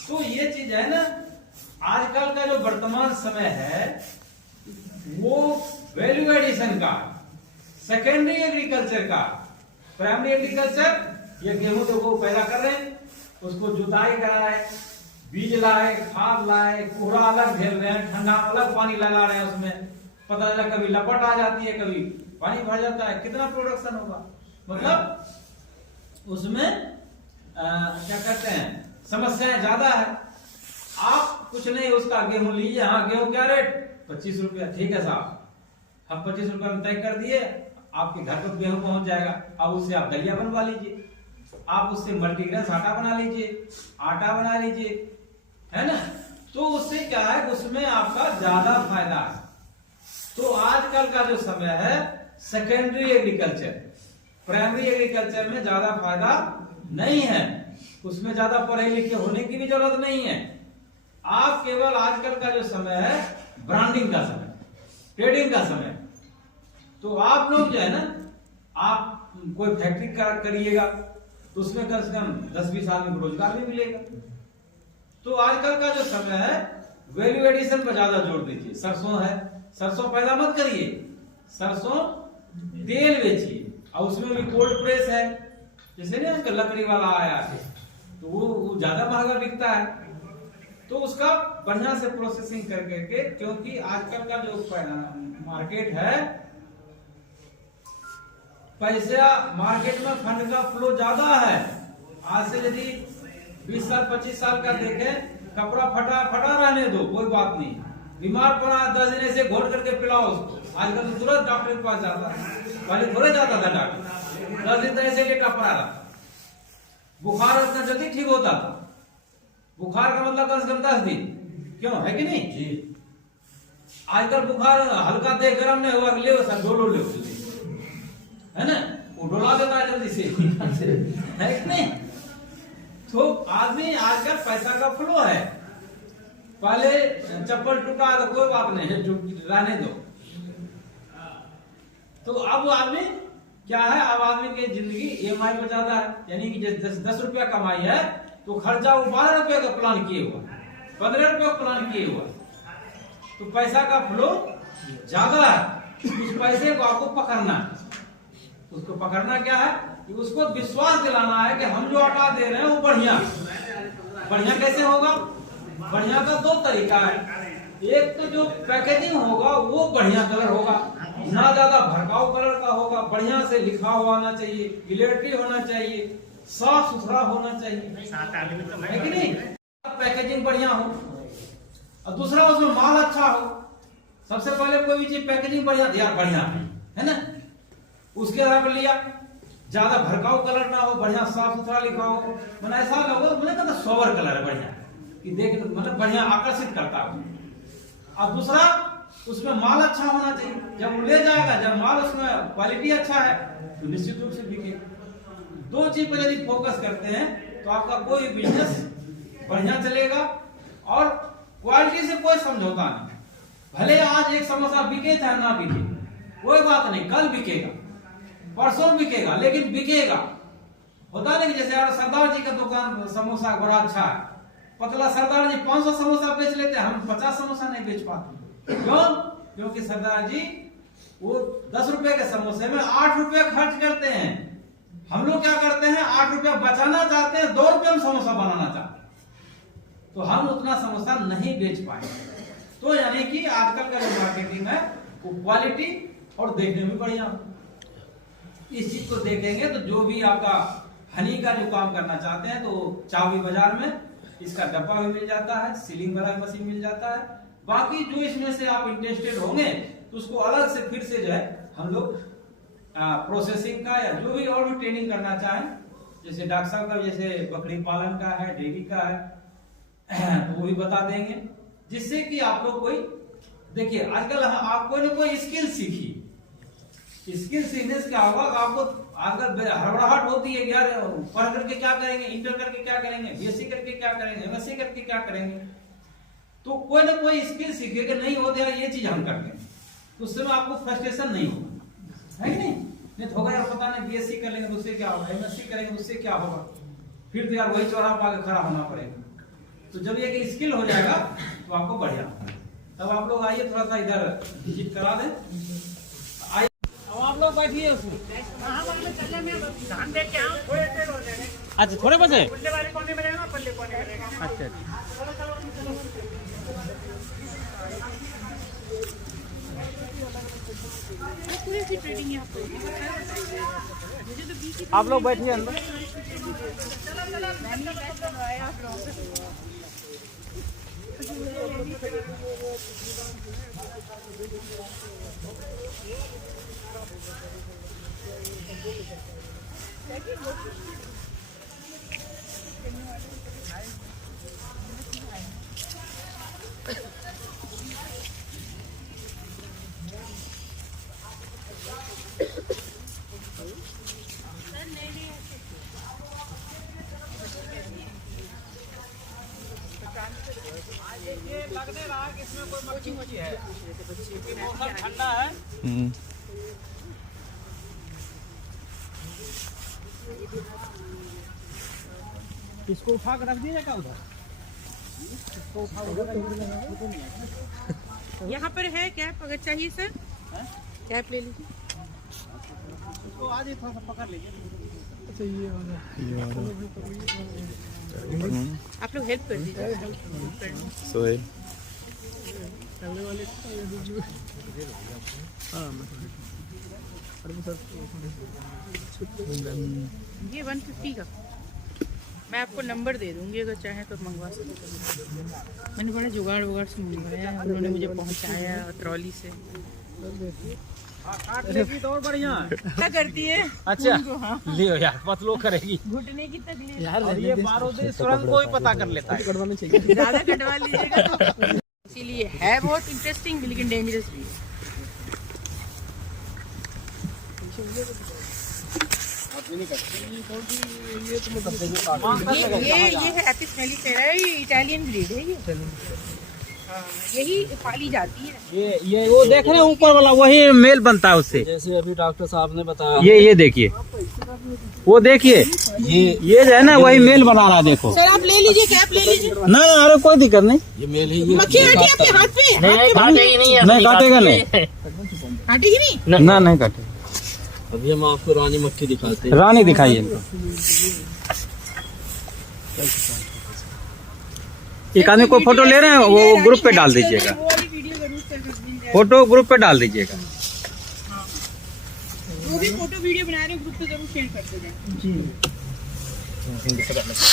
तो ये चीज है ना, आजकल का जो वर्तमान समय है वो वैल्यू एडिशन का, सेकेंडरी एग्रीकल्चर का। प्राइमरी एग्रीकल्चर ये गेहूं को पैदा कर रहे हैं, उसको जुताई कराए, बीज लाए, खाद लाए, कोहरा अलग झेल रहे हैं, ठंडा अलग पानी लगा रहे हैं, उसमें पता चला कभी लपट आ जाती है, कभी पानी भर जाता है, कितना प्रोडक्शन होगा। मतलब उसमें क्या कहते हैं, समस्याएं ज्यादा है। आप कुछ नहीं, उसका गेहूं लीजिए। हाँ गेहूं क्या रेट? 25 रुपया। ठीक है साहब, हम 25 रुपया में तय कर दिए, आपके घर पर गेहूं पहुंच जाएगा। अब उससे आप दलिया बनवा लीजिए, आप उससे मल्टीग्रेन आटा बना लीजिए, आटा बना लीजिए, है ना। तो उससे क्या है, उसमें आपका ज्यादा फायदा है। तो आजकल का जो समय है सेकेंडरी एग्रीकल्चर, प्राइमरी एग्रीकल्चर में ज्यादा फायदा नहीं है, उसमें ज्यादा पढ़े लिखे होने की भी जरूरत नहीं है। आप केवल आजकल का जो समय है ब्रांडिंग का समय, ट्रेडिंग का समय। तो आप लोग जो है ना, आप कोई फैक्ट्री करिएगा तो उसमें कम से कम 10-20 आदमी को रोजगार भी मिलेगा। तो आजकल का जो समय है वैल्यू एडिशन पर ज्यादा जोर दीजिए। सरसों है, सरसों पैदा मत करिए, सरसों तेल बेचिए। और उसमें भी कोल्ड प्रेस है, जैसे ना लकड़ी वाला आया है तो वो ज्यादा महंगा बिकता है। तो उसका बढ़िया से प्रोसेसिंग करके, क्योंकि आजकल का जो मार्केट है, पैसा मार्केट में फंड का फ्लो ज्यादा है। आज से यदि 20 साल 25 साल का देखें, कपड़ा फटा रहने दो, कोई बात नहीं। बीमार पड़ा 10 दिन से घोट करके पिलाओ उसको। आजकल तो तुरंत डॉक्टर के पास जाता है, पहले थोड़े जाता था डॉक्टर। 10 दिन तो ऐसे लेटा पड़ा रहा। बुखार उतना जल्दी ठीक होता था, बुखार का मतलब कम से कम 10 दिन, क्यों है कि नहीं जी। आजकल बुखार हल्का दे, गर्म नहीं हुआ, ले सर डोलो ले, है ना, वो डोला देता है जल्दी से, है कि नहीं। तो आदमी आजकल पैसा का फ्लो है। पहले चप्पल टूटा तो कोई बात नहीं है, रहने दो। तो अब आदमी क्या है, अब आदमी की जिंदगी EMI पर ज्यादा है। यानी कि 10 रुपया कमाई है तो खर्चा वो 12 रुपये का प्लान किए हुआ, 15 रुपये का प्लान किए हुआ। तो पैसा का फ्लो ज्यादा है। उस पैसे को आपको पकड़ना है। उसको पकड़ना क्या है कि उसको विश्वास दिलाना है कि हम जो आटा दे रहे हैं वो बढ़िया। बढ़िया कैसे होगा? बढ़िया का 2 तरीका है। एक तो जो पैकेजिंग होगा वो बढ़िया कलर होगा, ना ज्यादा भड़काऊ कलर का होगा, बढ़िया से लिखा हुआ होना चाहिए, क्लियरिटी होना चाहिए, साफ सुथरा होना चाहिए, है कि नहीं। पैकेजिंग बढ़िया हो और दूसरा उसमें माल अच्छा हो। सबसे पहले कोई भी चीज पैकेजिंग बढ़िया यार, बढ़िया है ना। उसके अलावा लिया ज्यादा भड़काऊ कलर ना हो, बढ़िया साफ सुथरा लिखा हो, मतलब ऐसा लोगो मैंने कहा सोवर कलर है बढ़िया, कि देख मतलब बढ़िया आकर्षित करता है। और दूसरा उसमें माल अच्छा होना चाहिए। जब वो ले जाएगा, जब माल उसमें क्वालिटी अच्छा है तो निश्चित रूप से बिकेगा। 2 चीज पर यदि फोकस करते हैं तो आपका कोई बिजनेस बढ़िया चलेगा और क्वालिटी से कोई समझौता नहीं। भले आज एक समोसा बिके चाहे ना बिके, कोई बात नहीं, कल बिकेगा, परसों बिकेगा, लेकिन बिकेगा। होता नहीं जैसे यार सरदार जी का दुकान समोसा बड़ा अच्छा है, पतला सरदार जी 500 समोसा बेच लेते हैं, हम 50 समोसा नहीं बेच पाते। क्यों? क्योंकि सरदार जी वो 10 रुपए के समोसे में 8 रुपए खर्च करते हैं। हम लोग क्या करते हैं, 8 रुपया बचाना चाहते हैं, 2 रुपये में समोसा बनाना चाहते हैं, तो हम उतना समोसा नहीं बेच पाएंगे। तो यानी कि आजकल का जो मार्केटिंग है वो क्वालिटी और देखने में बढ़िया, इस चीज को देखेंगे तो जो भी आपका हनी का जो काम करना चाहते हैं तो चाबी बाजार में इसका डब्बा भी मिल जाता है, सीलिंग वाला मशीन मिल जाता है। बाकी जो इसमें से आप इंटरेस्टेड होंगे तो उसको अलग से फिर से जो है हम लोग प्रोसेसिंग का या जो भी और भी ट्रेनिंग करना चाहें, जैसे डॉक्टर साहब का जैसे बकरी पालन का है, डेयरी का है, तो वो भी बता देंगे, जिससे कि आप लोग कोई देखिए आजकल आप कोई ना कोई स्किल सीखिए। स्किल सीखने से क्या होगा, आपको आजकल हड़बड़ाहट होती है यार, पढ़ करके क्या करेंगे, इंटर करके क्या करेंगे, BSc करके क्या करेंगे, MSc करके क्या करेंगे। तो कोई ना कोई स्किल सीखे कि नहीं होते यार ये चीज हम करते हैं, तो उस समय आपको फ्रस्ट्रेशन नहीं होगा, है कि नहीं तो होगा यार पता नहीं BSc कर लेंगे तो उससे क्या होगा, MSc करेंगे उससे क्या होगा, फिर तो यार वही चौराहा पाके खड़ा होना पड़ेगा। तो जब ये कि स्किल हो जाएगा तो आपको बढ़िया होगा। तब आप लोग आइए थोड़ा सा इधर विजिट करा दें, आइए अब आप लोग बैठिए उसमें। अच्छा थोड़े बजे, अच्छा आप लोग बैठिए अंदर। लगने रहा कि इसमें कोई मक्खी मुक्खी है, क्योंकि मौसम ठंडा है। इसको उठा कर रख दीजिए क्या उधर? इसको उठा यहाँ पर है कैप, अगर चाहिए सर कैप ले लीजिए। इसको आज ही थोड़ा सा पकड़ लीजिए। अच्छा ये वाला आप लोग हेल्प कर दीजिए। सोहेल चलने वाले ये 150 का, मैं आपको नंबर दे दूंगी, अगर चाहें तो मंगवा सकते हैं। मैंने बड़ा जुगाड़ वुगाड़ से मंगवाया, उन्होंने मुझे पहुंचाया ट्रॉली से। काट लेगी तो और बढ़िया है। क्या करती है? अच्छा हाँ। लियो यार, पतलो करेगी घुटने की तकलीफ यार और ये बारूदी सुरंग को ही पता कर लेता है। कटवाना चाहिए। ज्यादा कटवा लीजिएगा तो इसीलिए है बहुत इंटरेस्टिंग लेकिन डेंजरस भी है। ये है एपिस मेलिसेरा, ये इटालियन ब्रीड है। ये हाँ, यही पाली जाती है। ये वो देख रहे हैं ऊपर वाला, वही मेल बनता है उससे। जैसे अभी डॉक्टर साहब ने बताया, ये देखिए, वो देखिए, ये जो है ना वही मेल बना रहा है, देखो। सर आप ले लीजिए, कैप ले लीजिए। ना अरे कोई दिक्कत नहीं, ये मेल ही मक्खी हटी आपके हाथ पे? नहीं काटेगी नहीं, नहीं काटेगा नहीं, हटेगी नहीं? ना नहीं काटेगा। अभी हम आपको रानी मक्खी दिखाते हैं। रानी दिखाइए इनको। एक आदमी को फोटो ले रहे हैं, वो ग्रुप पे डाल दीजिएगा, वो वाली वीडियो जरूर से कर दीजिए। फोटो ग्रुप पे डाल दीजिएगा। जो भी फोटो वीडियो बना रहे हो ग्रुप पे जरूर शेयर कर दीजिए।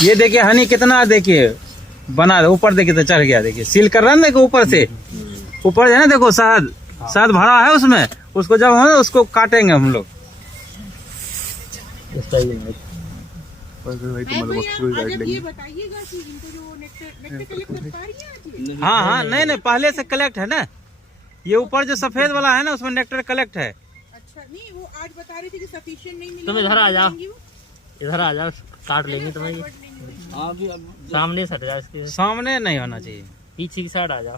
ये देखिए हनी कितना, देखिए बना ऊपर, देखिए तो चढ़ गया, देखिए सील कर रहा है ना, देखो ऊपर से, ऊपर है ना, देखो शहद भरा है उसमें, उसको जब हम उसको काटेंगे हम लोग। ये बताइएगा कि इनको जो नेक्टर कलेक्ट कर पा रही है। हाँ नहीं पहले से कलेक्ट है ना, ये ऊपर जो सफेद वाला है ना उसमें नेक्टर कलेक्ट है। अच्छा नहीं, वो आज बता रही थी कि सफिशिएंट नहीं मिला। तुम इधर आ जाओ, इधर आ जाओ, काट लेंगे तुम्हें। सामने से हट जाओ, इसके सामने नहीं होना चाहिए, पीछे की साइड आ जाओ।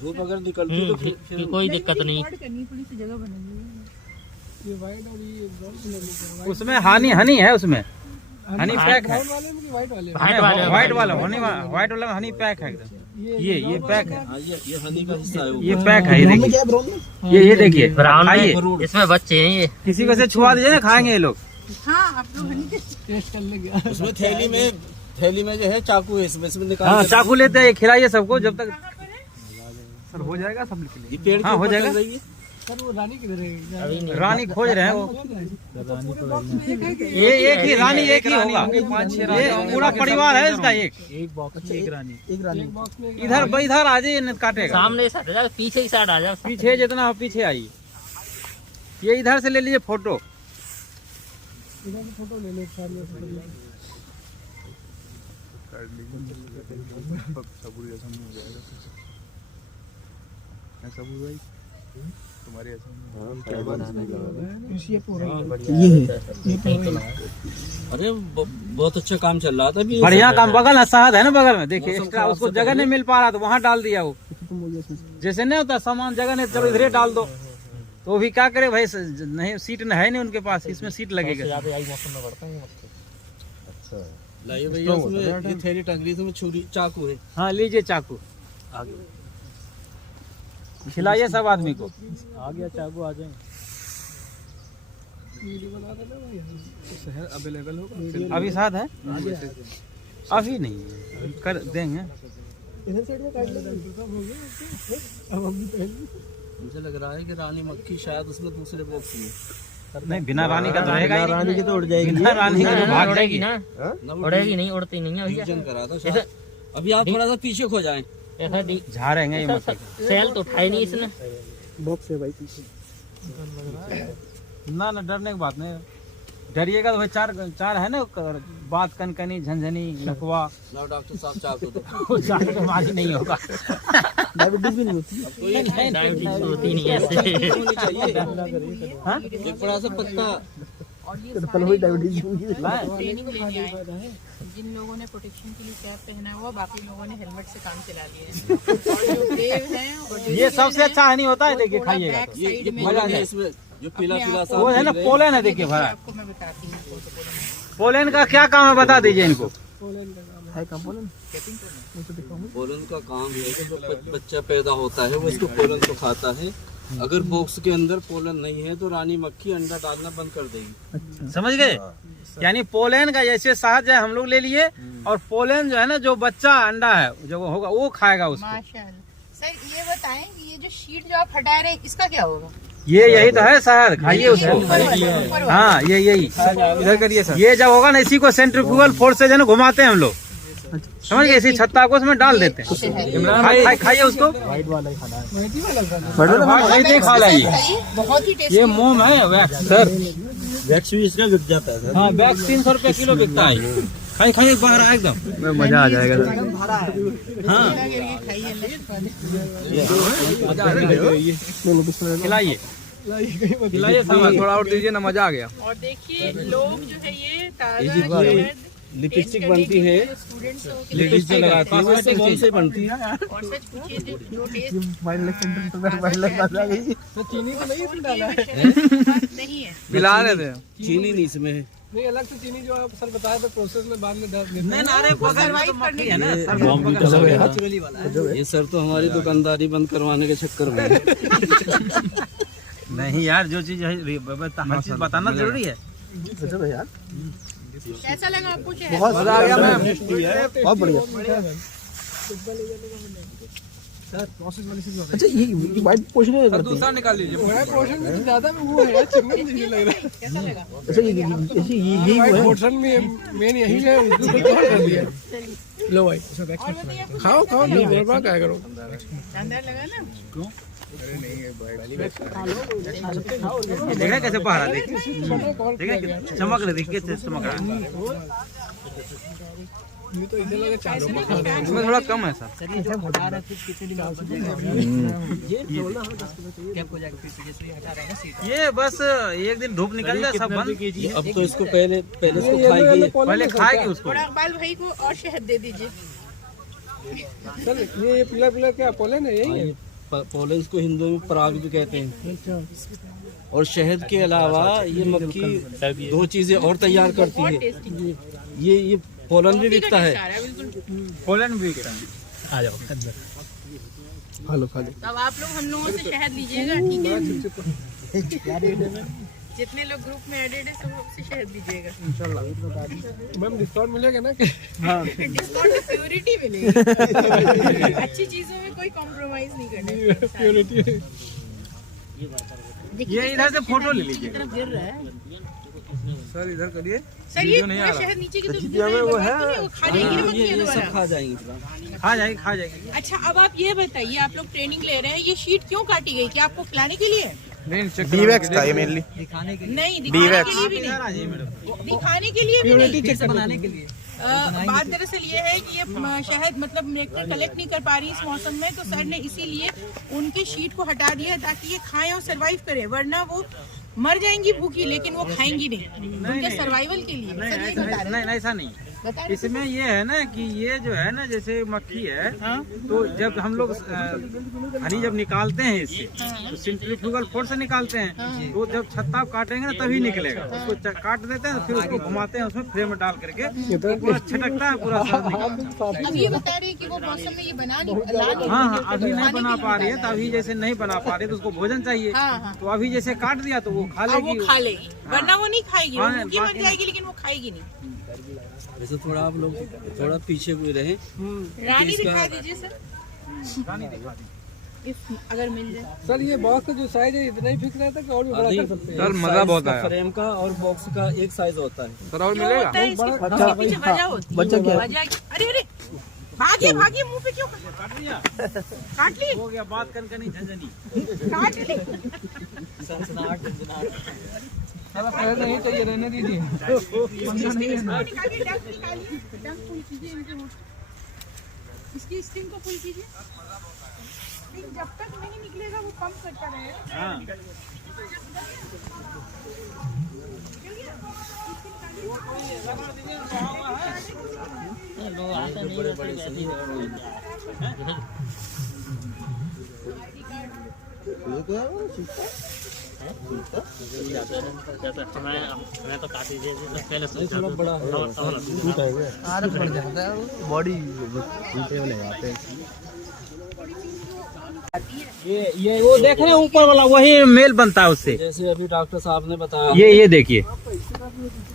धूप अगर निकलती तो फिर कोई दिक्कत नहीं। पुलिस से जगह बनेगी। ये वाइट और ये ब्राउन उसमें हनी है, उसमें हनी पैक है। वाले में कि वाइट वाले में? व्हाइट वाला व्हाइट वाला हनी पैक है एकदम। ये पैक है, ये हनी का हिस्सा है। ये पैक है, ये देखिए, ये देखिए ब्राउन खाइए, इसमें बच्चे हैं ये। किसी को से छुआ दीजिए ना, खाएंगे ये लोग। हाँ आप लोग टेस्ट कर लेंगे। उसमें थैली में जो है चाकू है, इसमें निकाल। हाँ चाकू लेते हैं, खिलाइए सबको जब तक। सर हो जाएगा सब लिख ये पेड़ हाँ हो जाएगा। सर वो रानी किधर है? रानी खोज रहे हैं वो, ये एक ही रानी, एक ही होगा, ये पूरा परिवार है इसका। एक बॉक्स में इधर आ जाइए, काटेगा। सामने से हट जाओ, पीछे की साइड आ जाओ। पीछे जितना हो पीछे आइए, ये इधर से ले लीजिए फोटो। इधर से फोटो ले लो, साथ में फोटो ले लो। अरे बहुत अच्छा काम चल रहा था अभी। बढ़िया काम, बगल है शहद है ना बगल में, देखिए एक्स्ट्रा उसको जगह नहीं मिल पा रहा तो वहाँ डाल दिया वो। जैसे नहीं होता सामान जगह नहीं, चलो इधर डाल दो, तो भी क्या करे भाई, नहीं सीट है नहीं उनके पास, इसमें सीट लगेगा। मौसम में बढ़ता है। लाइए भैया, उसमें ये थैली टंग रही, इसमें छुरी चाकू है। हाँ लीजिए चाकू, खिलाइए सब आदमी को। आ गया चाकू, आ जाए। शहर अवेलेबल होगा अभी साथ है, अभी नहीं है, कर देंगे। इधर साइड में काट लेंगे। अब अभी मुझे लग रहा है कि रानी मक्खी शायद उसमें दूसरे बॉक्स में। नहीं बिना रानी का तो रहेगा ही नहीं। रानी की तो उड़ जाएगी। बिना रानी का तो भाग उड़ेगी जाएगी ना, उड़ेगी नहीं, उड़ती नहीं है भैया। करा था शायद। अभी आप थोड़ा सा पीछे खो जाएं। ऐसा झाड़ेंगे ये मक्खी। सेल तो उठाई नहीं इसने। बॉक्स है भाई पीछे। ना डरने की बात नहीं, डरिएगा तो भाई चार है ना बात, कनकनी, झंझनी, लकवा। डॉक्टर साहब चाकू तो वो चार बीमारी नहीं होगा। डायबिटीज भी नहीं होती। डायबिटीज होती नहीं है ऐसे। एक बड़ा सा पत्ता और ये डायबिटीज ट्रेनिंग लेने आए हैं। जिन लोगों ने प्रोटेक्शन के लिए कैप पहना हुआ, बाकी लोगों ने हेलमेट से काम चला लिया है। और जो ब्रेव हैं और जो ये सबसे अच्छा हनी होता है, देखिए खाइएगा बैक साइड में मजा आ जाए। इसमें जो पीला पीला सा वो है ना पोलन है, देखिए भरा। आपको मैं बताती हूँ कौन सा पोलन है। पोलन का क्या काम है बता दीजिए इनको। है का पोलन। पोलन का काम है कि जो बच्चा पैदा होता है वो इसको पोलन को खाता है। अगर बॉक्स के अंदर पोलन नहीं है तो रानी मक्खी अंडा डालना बंद कर देगी। समझ गए? यानी पोलन का जैसे शहद है हम लोग ले लिए, और पोलन जो है ना जो बच्चा अंडा है जो होगा वो खाएगा उसको। माशाल्लाह। सर ये बताएं कि ये जो शीट जो आप हटा रहे हैं इसका क्या होगा? ये यही तो है शहद, खाइए उसको। हाँ ये यही इधर करिए सर। ये जब होगा ना इसी को सेंट्रीफ्यूगल फोर्स से जो है ना घुमाते हैं हम लोग, समझ गए? इसी छत्ता को उसमें डाल देते हैं। इमरान भाई खाइए उसको। व्हाइट वाला ही खाना है। नहीं खा लाइए, बहुत ही टेस्टी। ये मोम है वैक्स सर। वैक्स भी इसका बिक जाता है सर। हाँ वैक्स 300 रुपए किलो बिकता है। खाइए बाहर आए एकदम मजा आ जाएगा। हाँ खिलाइए खिलाइए, थोड़ा और दीजिए ना, मजा आ गया। और देखिए लोग जो है ये ताज़ा लिपस्टिक बनती है, लेडीज जो लगाती है वो मोम से बनती है। और सच पूछिए जो टेस्ट चीनी तो नहीं इसमें डाला है। नहीं है। पिला रहे थे चीनी नहीं इसमें है। नहीं अलग से चीनी जो आप सर बताए थे प्रोसेस में बाद में डाल देते हैं। नहीं अरे सर्वाइव करने के लिए। ये सर तो हमारी दुकानदारी बंद करवाने के चक्कर में है। नहीं यार, जो चीज है हर चीज बताना जरूरी है। यार कैसा लगा आपको? बहुत मजा आ गया मैम, बहुत बढ़िया। अच्छा ये व्हाइट पोर्शन है। दूसरा निकाल लीजिए। पोर्शन में ज्यादा में वो है चिकन मुझे लग रहा है। कैसा लगा? अच्छा ये पोर्शन में मेन यही है, उसको कवर कर दिया। लो भाई और बताइए आपको खाओ नहीं बर्बाद क्या करो। शानदार लगा ना? देखा कैसे पहाड़ा, देखिए चमक रहे, देखिए चमक रहा है। ये तो इधर लगे चारों इसमें थोड़ा कम है सर। ये बस एक दिन धूप निकल जाए सब बंद। अब तो इसको पहले इसको खाएगी, पहले खाएगी उसको। और इकबाल भाई को और शहद दे दीजिए। सर ये पीला पीला क्या पोलन है? यही है। पोलन को हिंदू में पराग भी कहते हैं। और शहद के अलावा ये मक्खी 2 चीजें और तैयार करती है। ये पोलन भी बिकता है। पोलन भी बिकता है। आ जाओ खा लो। अब आप लोग हम लोगों से शहद लीजिएगा, ठीक है? जितने लोग ग्रुप में एडेड है सब से शहद लीजिएगा। मैम डिस्काउंट मिलेगा ना? हाँ डिस्काउंट प्योरिटी मिलेगी। अच्छी चीजों में कोई कॉम्प्रोमाइज नहीं करना। प्योरिटी। ये इधर से फोटो ले लीजिए तरफ गिर रहा है सर, इधर करिए। सर। ये पूरा शहद नीचे की तरफ गिर रहा है, वो खा जाएंगे ना मक्खियाँ ये सब दोबारा? खा जाएंगी। खा जाएगी। अच्छा अब आप ये बताइए, आप लोग ट्रेनिंग ले रहे हैं, ये शीट क्यों काटी गई? क्या आपको खिलाने के लिए? नहीं बीवैक्स था ये मेनली। नहीं, दिखाने के लिए भी नहीं। दिखाने के लिए भी नहीं, बनाने के लिए। बात दरअसल ये है कि ये शहद मतलब नेक्टर कलेक्ट नहीं कर पा रही इस मौसम में, तो सर ने इसीलिए उनके शीट को हटा दिया है ताकि ये खाएं और सरवाइव करें, वरना वो मर जाएंगी भूखी, लेकिन वो खाएंगी नहीं। उनके सर्वाइवल के लिए। सर ये बता रहे हैं। नहीं ऐसा नहीं। बता रहे हैं। इसमें ये है ना कि ये जो है ना जैसे मक्खी है, तो जब हम लोग हनी जब निकालते हैं इससे, तो सेंट्रीफ्यूगल फोर्स से निकालते हैं, तो जब छत्ता काटेंगे ना तभी निकलेगा। उसको काट देते हैं, फिर उसको घुमाते हैं, उसमें फ्रेम में डाल करके पूरा छिटकता है, पूरा शहद निकलता है। अब ये बता रहे हैं कि वो मौसम में ये बना नहीं। हाँ अभी नहीं बना पा रही है, तो अभी जैसे नहीं बना पा रही है तो उसको भोजन चाहिए। हाँ। तो अभी जैसे काट दिया तो वो खा लेगी। वो खा लेगी, वरना वो नहीं खाएगी। वो हाँ, भूखी मर जाएगी लेकिन वो खाएगी नहीं। वैसे थोड़ा आप लोग थोड़ा पीछे हुए रहे। रानी दिखा दीजिए सर, अगर मिल जाए। सर ये बॉक्स का जो साइज है इतना ही फिक्स रहता है कि और भी बड़ा कर सकते हैं? सर मजा बहुत आया। फ्रेम का और बॉक्स का एक साइज होता है। सर और क्यों मिलेगा? होता है इसके पीछे वजह होती है। वजह क्या है? अरे भागिए भागिए, मुंह पे क्यों काट लिया, काट ली? हो गया बात कनकनी झंझनी। काट ली? नहीं चाहिए, रहने दीजिए। इसको निकालिए, डंक निकालिए, डंक फुल कीजिए इनके होंठ, इसकी स्टिंग को फुल कीजिए। स्टिंग जब तक नहीं निकलेगा वो पंप करता रहेगा। हाँ लोग आते नहीं रहते ऐसे मैं तो काफी पहले बॉडी ये वो देख रहे हैं ऊपर वाला, वही मेल बनता है उससे। जैसे अभी डॉक्टर साहब ने बताया, ये देखिए,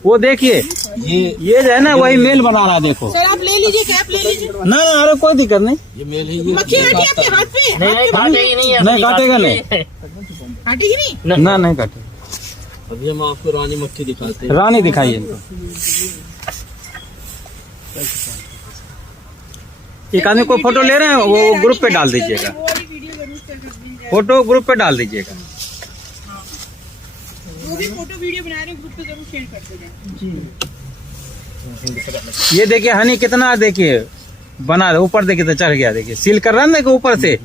वो देखिए, ये जो है ना वही मेल बना रहा है, देखो। सर आप ले लीजिए, कैप ले लीजिए। ना अरे कोई दिक्कत नहीं, ये मेल है, ये मक्खी हटी आपके हाथ पे? नहीं काटेगी नहीं, नहीं काटेगा नहीं, हटेगी नहीं? ना नहीं काटेगा। अभी हम आपको रानी मक्खी दिखाते हैं। रानी दिखाइए इनको। एक आदमी को फोटो ले रहे हैं, वो ग्रुप पे डाल दीजिएगा, वो वाली वीडियो जरूर शेयर कर दीजिए। फोटो ग्रुप पे डाल दीजिएगा। वो भी फोटो वीडियो बना रहे ग्रुप पे जरूर शेयर कर दीजिए। ये देखिए हनी कितना, देखिए बना रहे, ऊपर देखिए तो चढ़ गया, देखिए सील कर रहा है ना, देखो ऊपर से,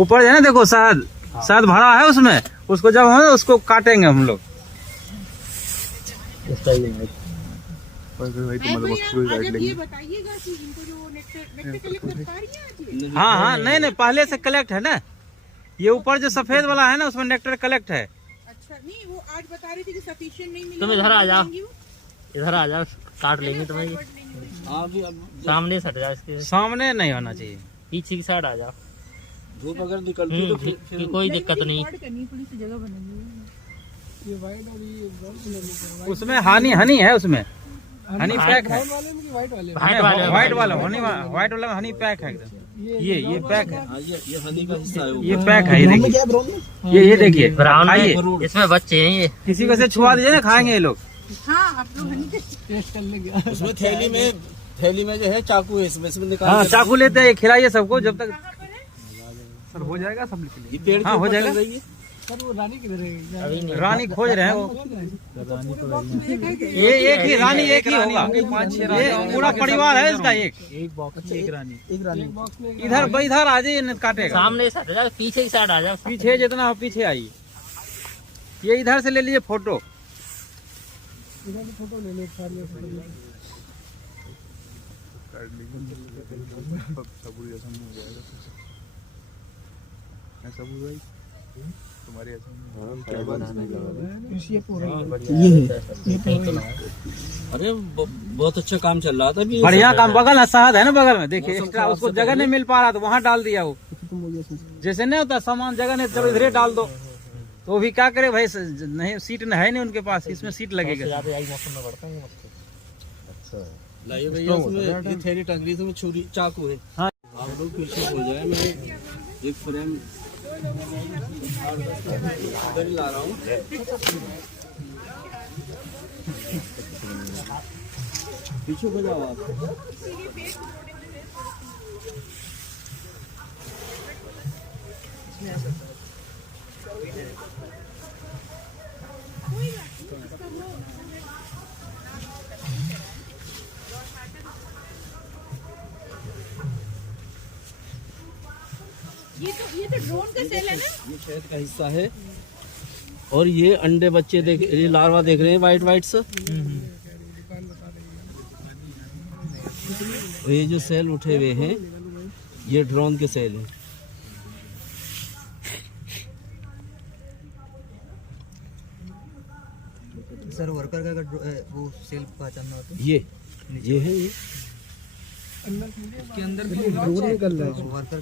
ऊपर है ना, देखो शहद भरा है उसमें, उसको जब हम उसको काटेंगे हम लोग। ये बताइएगा कि इनको जो नेक्टर कलेक्ट कर पा रही है। हाँ नहीं पहले से कलेक्ट है ना, ये ऊपर जो सफेद वाला है ना उसमें नेक्टर कलेक्ट है। अच्छा नहीं, वो आज बता रही थी कि सफिशिएंट नहीं मिला। तुम इधर आ जाओ, इधर आ जाओ, काट लेंगे तुम्हें। सामने से हट जाओ, इसके सामने नहीं होना चाहिए, पीछे की साइड आ जाओ। धूप अगर निकलती तो फिर कोई दिक्कत नहीं। पुलिस से जगह बनेगी। ये वाइट और ये ब्राउन कलर में, उसमें हनी है, उसमें हनी पैक है। वाले में कि वाइट वाले में? व्हाइट वाला व्हाइट वाला हनी पैक है एकदम। ये पैक है, हाँ, ये हनी का हिस्सा है। ये पैक है, ये देखिए, ये देखिए, ब्राउन खाइए, में इसमें बच्चे हैं, ये किसी को से छुआ दीजिए ना, खाएंगे ये लोग। हाँ आप लोग हनी के टेस्ट कर लेंगे। उसमें थैली में जो है चाकू है, इसमें निकाल। हाँ चाकू लेते हैं, खिलाइए सबको जब तक सर हो जाएगा, सब लिख लीजिए। हाँ हो जाएगा। सर वो रानी किधर है? रानी खोज रहे हैं वो, ये एक ही रानी, एक ही होगा, ये पूरा परिवार है इसका। एक बॉक्स में एक रानी, इधर आ जाइए, काटेगा। सामने से हट जाओ, पीछे की साइड आ जाओ। पीछे जितना हो पीछे आइए, ये इधर से ले लीजिए फोटो। फोटो ले लो, साथ में फोटो ले लो। अरे बहुत अच्छा काम चल रहा था अभी। बढ़िया काम, बगल है, शहद है ना बगल में, देखिए एक्स्ट्रा उसको जगह नहीं मिल पा रहा तो वहाँ डाल दिया वो। जैसे नहीं होता सामान जगह नहीं, चलो इधर डाल दो, तो वो भी क्या करे भाई, नहीं सीट है नहीं उनके पास, इसमें सीट लगेगा। मौसम में बढ़ता है। लाइए भैया, उसमें ये थैली टंग रही, इसमें छुरी चाकू है। हाँ। आप लोग पीछे हो जाए, मैं एक फ्रेम इधर ला रहा हूँ। पीछे हो जाओ आप। ये तो ड्रोन का सेल है ना? ये शहद का हिस्सा है, और ये अंडे बच्चे देख, ये लार्वा देख रहे हैं वाइट से। और ये जो सेल उठे हुए हैं, ये ड्रोन के सेल हैं। सर वर्कर का अगर वो सेल पहचानना हो तो ये है ये के अंदर ड्रोन निकल रहा है। वर्कर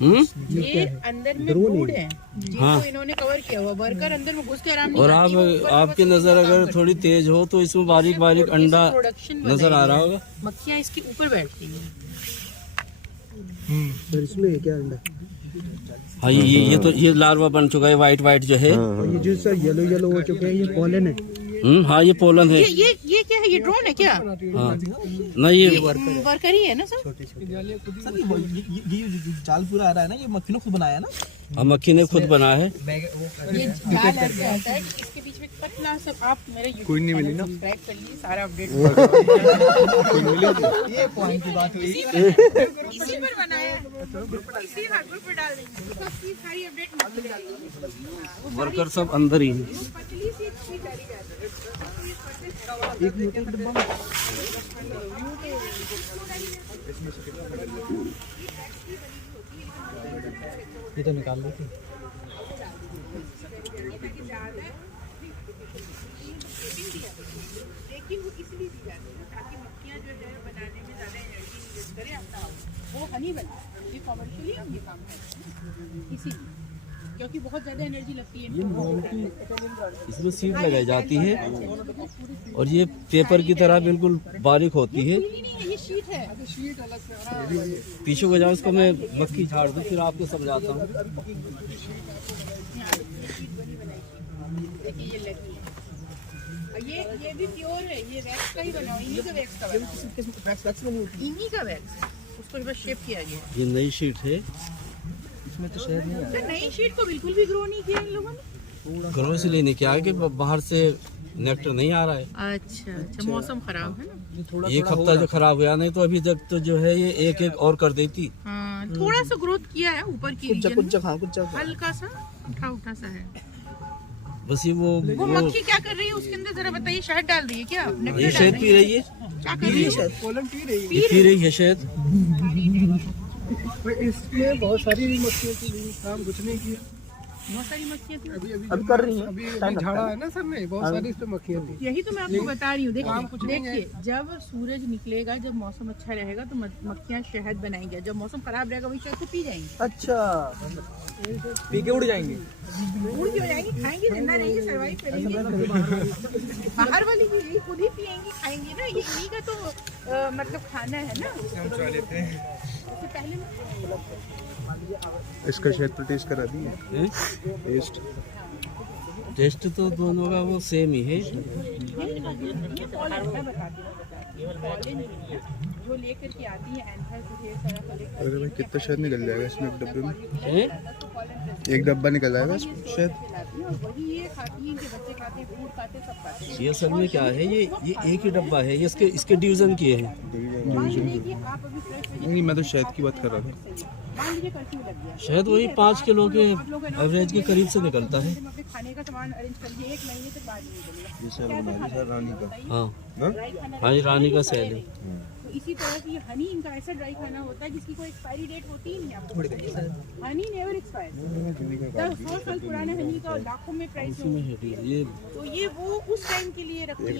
ये अंदर में ड्रोन है जिनको हाँ। इन्होंने कवर किया हुआ, वर्कर अंदर में घुस के आराम नहीं और करती, वो ऊपर आपकी बस नजर काम अगर करती थोड़ी तेज हो तो इसमें बारीक बारीक है। अंडा प्रोडक्शन नजर आ रहा होगा। मक्खियाँ इसके ऊपर बैठती हैं। सर इसमें है क्या अंडा? हाँ, ये तो ये लार्वा बन चुका है, वाइट जो है। ये जो सर येलो हो चुके हैं, ये पॉलन है। हाँ ये पोलन है। ये क्या है? ये ड्रोन है क्या? हाँ नहीं ये वर्कर ही है ना सर? सर ये जाल पूरा आ रहा है ना, ये मक्खी ने खुद बनाया ना? हाँ मक्खी ने खुद बनाया है। ये जाल ऐसा होता है कि इसके बीच में पतला सब, आप मेरे कोई नहीं मिली ना? सब्सक्राइब कर लीजिए, सारा अपडेट ये पॉइंट की बात हुई। इसी पर बनाया है, इसी ग्रुप पर डाल देंगे, सबकी सारी अपडेट मिल जाएगी। वर्कर सब अंदर ही हैं। पतली सी इसकी डाली जाती है। ये तो निकाल लो। लेकिन वो इसलिए दी जाती है ताकि मक्खियाँ जो है बनाने में ज़्यादा एनर्जी यूज करें अपना, वो हनी बना, ये कॉमर्शियली ये काम है इसीलिए, क्योंकि बहुत ज़्यादा एनर्जी लगती है। इसमें सीट लगाई जाती है और ये पेपर की तरह बिल्कुल बारीक होती है। ये शीट है, पीछे को जाओ, इसको मैं मक्खी झाड़ दूँ फिर आपको समझाता हूँ। देखिए ये लगी है, ये भी प्योर है, ये वैक्स का ही बना हुआ, इन्हीं का वैक्स का बना हुआ, इन्हीं का वैक्स है, उसको बस शेप किया गया है। ये नई शीट है। इसमें तो शहद नहीं है। नई शीट को बिल्कुल भी ग्रो नहीं किया इन लोगों ने। घरों इसलिए नहीं किया कि बाहर से नेक्टर नहीं आ रहा है। अच्छा, मौसम खराब है ना, एक हफ्ता जो खराब गया, नहीं तो अभी तक तो जो है ये एक और कर देती। हाँ, थोड़ा सा ग्रोथ किया है ऊपर की रीजन में, कुछ हल्का सा उठा सा है। बस ये वो मक्खी क्या कर रही है उसके अंदर, जरा बताइए। शहद डाल रही है क्या? ये शहद पी रही है। क्या कर रही है? पोलन पी रही ये पी रही है शहद। है। इसमें बहुत सारी मक्खियाँ थी, काम कुछ नहीं किया। बहुत सारी मक्खियाँ थी, अभी कर रही हैं। अभी झाड़ा है ना सर ने, बहुत सारी इसमें मक्खियाँ थी। यही तो मैं आपको बता रही हूँ। देखिए जब सूरज निकलेगा, जब मौसम अच्छा रहेगा तो मक्खियाँ शहद बनाएंगे, जब मौसम खराब रहेगा वही शहद को पी जाएंगे। अच्छा, पी के उड़ जाएंगे। उड़ क्यों जाएंगी? खाएंगे, जिंदा रहेंगे, सर्वाइव करेंगे। बाहर वाली भी यही खुद ही पियेंगी, खाएंगी ना, ये इन्हीं का तो मतलब खाना है ना। इससे पहले इसका शायद तो टेस्ट करा दिए। टेस्ट तो दोनों का वो सेम ही है। जो लेकर के आती है एंथर से ढेर सारा कलेक्ट। अरे भाई कितना शहद निकल जाएगा इसमें एक डब्बे में? एक डब्बा निकल जाएगा इसमें शहद। वही ये खाती हैं, बच्चे खाते हैं, फूड खाते हैं, सब खाते हैं। ये असल में क्या है, ये एक ही डब्बा है, ये इसके डिवीजन किए हैं। नहीं, मैं तो शहद की बात कर रहा था। शहद वही 5 किलो के एवरेज के करीब से निकलता है। खाने का सामान अरेंज कर दिए, 1 महीने तक बाद नहीं मिलेगा। ये सेल हमारी सर रानी का। हाँ हाँ, ये रानी का सेल है। तो इसी तरह से ये हनी, इनका ऐसा ड्राई खाना होता है जिसकी कोई एक्सपायरी डेट होती ही नहीं। आपको हनी नेवर एक्सपायर। 100 साल पुराने हनी का लाखों में प्राइस होती है। ये तो ये वो उस टाइम के लिए रखती है।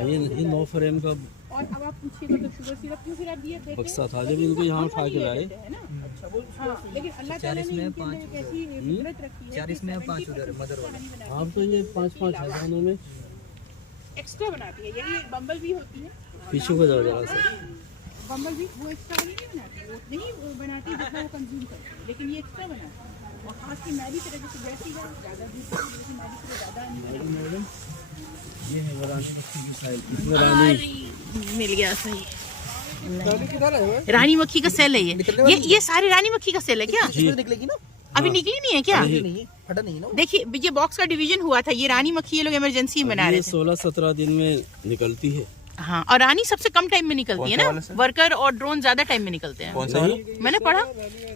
ये 9 फ्रेम का और अब आप पूछिएगा तो शुगर सिरप क्यों सिरप दिए थे? बक्सा था जब इनको यहाँ उठा के लाए। हाँ, लेकिन अल्लाह ताला ने इनके अंदर एक ऐसी फितरत रखी है। 4 इसमें 5 उधर मदर वाला। आप तो ये 5-5 है दोनों में। एक्स्ट्रा बनाती है, यही एक बम्बल भी होती है। पीछे को जाओ जरा सा। बम्बल भी वो एक्स्ट्रा वाली नहीं बनाती, वो नहीं बनाती जितना वो कंज्यूम करती है, लेकिन ये एक्स्ट्रा बनाती है। और खास की मैदी तरह जैसे वैसी है, ज़्यादा दूध जैसे मैदी से ज़्यादा ये है रानी, रानी मिल गया सही। रानी मक्खी का सेल है ये सारी रानी मक्खी का सेल है क्या? निकलेगी ना? अभी निकली नहीं है क्या? नहीं है, फटा नहीं है ना। देखिए ये बॉक्स का डिवीजन हुआ था, ये रानी मक्खी ये लोग इमरजेंसी में बना रहे थे। 16-17 दिन में निकलती है। हाँ, और रानी सबसे कम टाइम में निकलती है ना, वर्कर और ड्रोन ज्यादा टाइम में निकलते हैं। कौन सा वाला? मैंने पढ़ा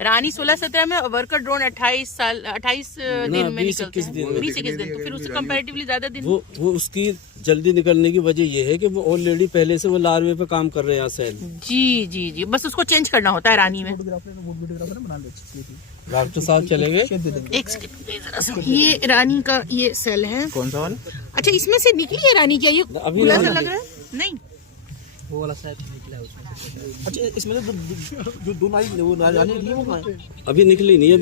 रानी 16-17 में, वर्कर ड्रोन 28 दिन में निकलते हैं, 20-21 दिन। तो फिर उससे कंपैरेटिवली ज्यादा दिन। वो उसकी जल्दी निकलने की वजह ये है कि वो ऑलरेडी पहले से वो लार्वे पे काम कर रहे हैं सेल। जी, बस उसको चेंज करना होता है रानी में। डॉक्टर साहब चले गए। एक सेकंड, ये रानी का ये सेल है। कौन सा वाला? अच्छा, इसमें से निकली है रानी क्या? ये अभी खुला सा लग रहा है। नहीं, वो वाला शायद निकला है उसमें। अच्छा, इसमें जो दो नाली वो रानी थी वो कहाँ है? अभी निकली नहीं।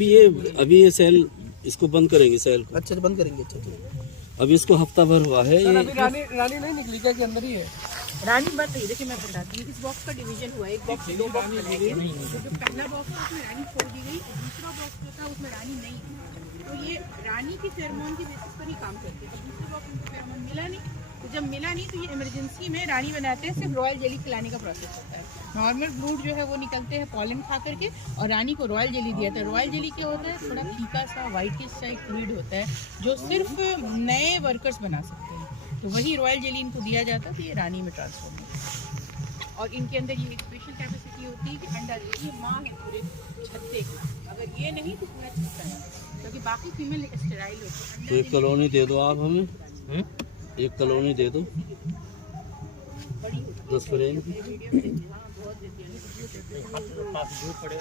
अभी ये सेल इसको बंद करेंगे सेल को। अच्छा, बंद करेंगे। अच्छा, अभी इसको हफ्ता भर हुआ है। ये रानी नहीं निकली क्या? के अंदर ही है। रानी बन रही है। देखिए मैं बताती हूँ, इस बॉक्स का डिवीजन हुआ है, एक बॉक्स 2 बॉक्स बनाए गए। तो जो पहला बॉक्स था उसमें रानी छोड़ दी गई, और दूसरा बॉक्स जो था उसमें रानी नहीं थी। तो ये रानी की फेरोमोन की बेसिस पर ही काम करते हैं। अब दूसरे बॉक्स में फेरोमोन मिला नहीं, तो जब मिला नहीं तो ये इमरजेंसी में रानी बनाते हैं, सिर्फ रॉयल जेली खिलाने का प्रोसेस होता है। नॉर्मल ब्रूड जो है वो निकलते हैं पॉलन खा करके, और रानी को रॉयल जेली दिया था। रॉयल जेली क्या होता है, थोड़ा फीका सा व्हाइटिश सा एक फ्लूइड होता है जो सिर्फ नए वर्कर्स बना सकते हैं। तो वही रॉयल जेली इनको दिया जाता है, तो ये रानी में ट्रांसफॉर्म होता है। और इनके अंदर ये एक स्पेशल कैपेसिटी होती है कि अंडा देती है, माँ है पूरे छत्ते की। अगर ये नहीं तो पूरा छत्ता है, क्योंकि बाकी फीमेल स्टेराइल होती है। तो एक कॉलोनी दे दो आप हमें, एक कॉलोनी दे दो 10 फ्रेम।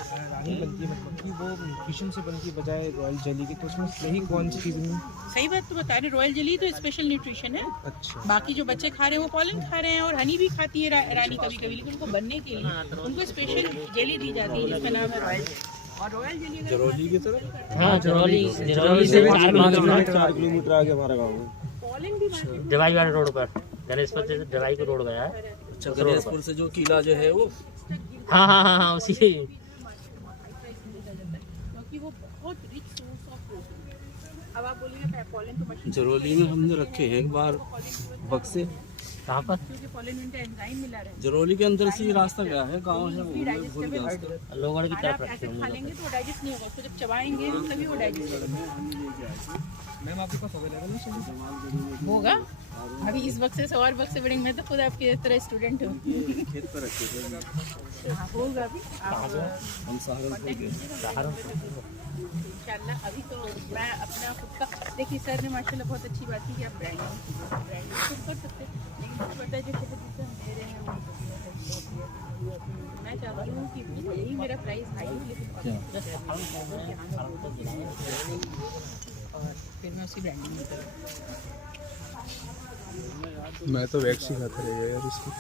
रानी बनती है मतलब कि वो न्यूट्रिशन से बनती है बजाय रॉयल जेली की, तो उसमें सही कौन सी चीज़ है? सही बात तो बता रहे, रॉयल जेली तो स्पेशल न्यूट्रिशन है। अच्छा, बाकी जो बच्चे खा रहे हैं वो पॉलन खा रहे हैं, और हनी भी खाती है रानी कभी कभी, लेकिन उनको बनने के लिए उनको स्पेशल जेली दी जाती है जिसका नाम है रॉयल जेली। और रॉयल जेली जरौली की तरफ, हाँ जरौली से 4 किलोमीटर आगे हमारा गाँव है। पॉलन भी दवाई वाले रोड पर, गणेशपति से दवाई को रोड गया है। अच्छा गणेशपुर से जो किला जो है वो, हाँ हाँ हाँ हाँ उसी। क्योंकि वो बहुत रिच सोर्स ऑफ प्रोटीन है। अब आप बोलिए पॉलन तो मशीन जरौली में हमने रखे हैं एक बार बक्से। कहाँ पर? क्योंकि पॉलन में एंजाइम मिला रहता है। जरौली के अंदर से ही रास्ता गया है, गाँव है वो, भूल गया उसका। लोगों की अगर तरफ आप रखते ऐसे होंगे। खा लेंगे तो वो डाइजेस्ट नहीं होगा, उसको जब चबाएंगे तभी वो डाइजेस्ट होगा। मैम आपके पास अवेलेबल है? होगा अभी इस वक्त से और वक्त से बढ़ेंगे। मैं तो खुद आपके तरह स्टूडेंट हूँ। खेत पर रखे थे हाँ, होगा अभी आप हम सहारनपुर के। इंशाल्लाह। अभी तो मैं अपना खुद का देखिए, सर ने माशाल्लाह बहुत अच्छी बात की कि आप ब्रांडिंग खुद कर सकते हैं, लेकिन मुझे पता है जो शहर जिसे हम दे रहे हैं वो मैं चाहती हूँ कि यही मेरा प्राइस हाई हो, लेकिन और फिर मैं उसी ब्रांडिंग में करूँ। मैं तो वैक्स ही खाता रहेगा यार इसकी।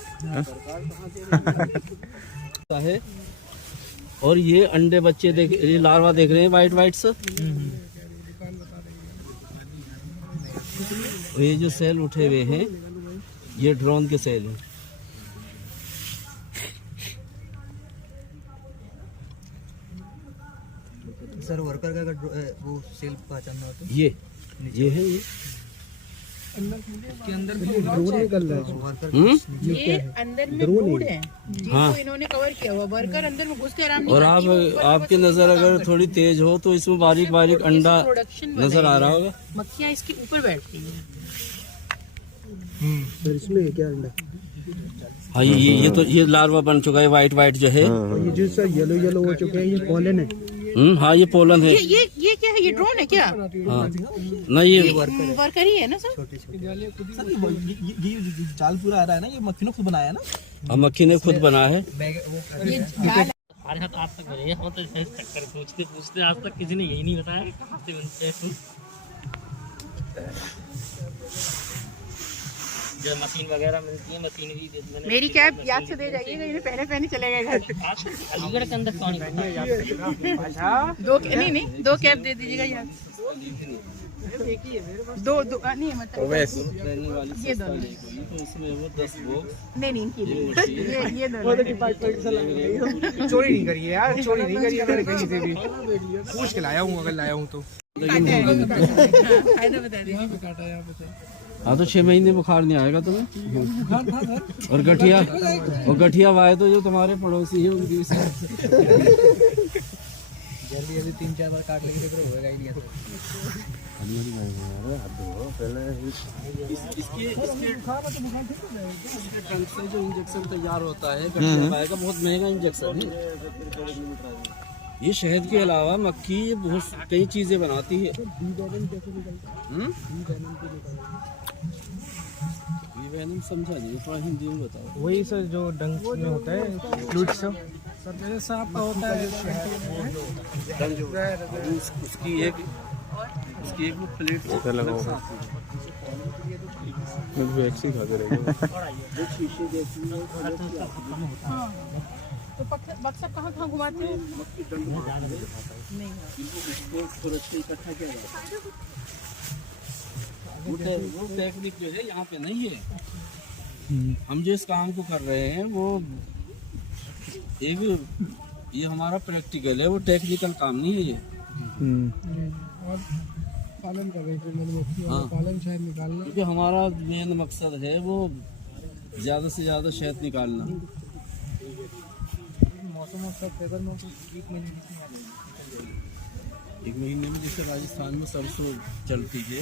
है। और ये अंडे बच्चे देख, ये लार्वा देख रहे हैं वाइट वाइट से। ये जो सेल उठे हुए हैं ये ड्रोन के सेल हैं। सर वर्कर का वो सेल पहचानना हो तो ये है ये के अंदर ड्रोन निकल रहा है। ये अंदर में फूड है जिनको इन्होंने कवर किया हुआ। वर्कर अंदर में घुस के आराम नहीं और करती, वो ऊपर आपकी बस नजर काम अगर करती थोड़ी तेज हो तो इसमें बारीक बारीक अंडा प्रोडक्शन नजर आ रहा होगा। मक्खियाँ इसके ऊपर बैठती हैं। तो इसमें क्या अंडा? हाँ ये तो ये लार्वा बन चुका है वाइट वाइट जो है। ये जो सर येलो येलो हो चुके हैं ये पॉलन है। हाँ ये पोलन है। ये क्या है? ये ड्रोन है क्या? हाँ नहीं ये वर्कर ही है ना सर? सर ये जाल पूरा आ रहा है ना, ये मक्खी ने खुद बनाया है ना? हाँ मक्खी ने खुद बना है। ये जाल हमारे साथ आज तक बने हम तो चक्कर पूछते पूछते आज तक किसी ने यही नहीं बताया कि कहाँ से बनते हैं। जो मशीन वगैरह मिलती है, मशीनरी मैंने मेरी कैब याद से दे जाइएगा, इन्हें पहले पहले चले गए घर। अलीगढ़ के अंदर कौन है? दो कैब दे दीजिएगा याद से। दो नहीं मतलब ये दोनों तो इसमें वो 10 बॉक्स नहीं इनकी ये दोनों चोरी नहीं करी है यार, चोरी नहीं करी है मैंने कहीं से भी, पूछ के लाया हूँ अगर लाया हूँ तो। फायदा बता दीजिए। हाँ तो 6 महीने बुखार नहीं आएगा तुम्हें। और गठिया वाए तो जो तुम्हारे पड़ोसी है उनकी जल्दी जल्दी 3-4 बार काट लेंगे तो होगा ही नहीं। इसके टंक से जो इंजेक्शन तैयार होता है गठिया वाए का, बहुत महंगा इंजेक्शन है। ये शहद के अलावा मक्खी ये बहुत कई चीजें बनाती है। वेनम समझा नहीं, थोड़ा हिंदी में बताओ। वही सर जो डंक में होता है फ्लूइड सब सर जैसे सांप का होता है उसकी एक प्लेट लगा हुआ वैक्स ही खाते रहेंगे। तो बक्सा कहाँ घुमाते हैं? इकट्ठा किया जाता है। वो टेक्निक जो है यहाँ पे नहीं है। हम जिस काम को कर रहे हैं वो एक ये हमारा प्रैक्टिकल है, वो टेक्निकल काम नहीं है ये। और पालन कर रहे हैं फिर मधुमक्खी वाला पालन शहद निकालना, क्योंकि हमारा मेन मकसद है वो ज़्यादा से ज़्यादा शहद निकालना। मौसम और सब फेवर में एक महीने में जैसे राजस्थान में सरसों चलती है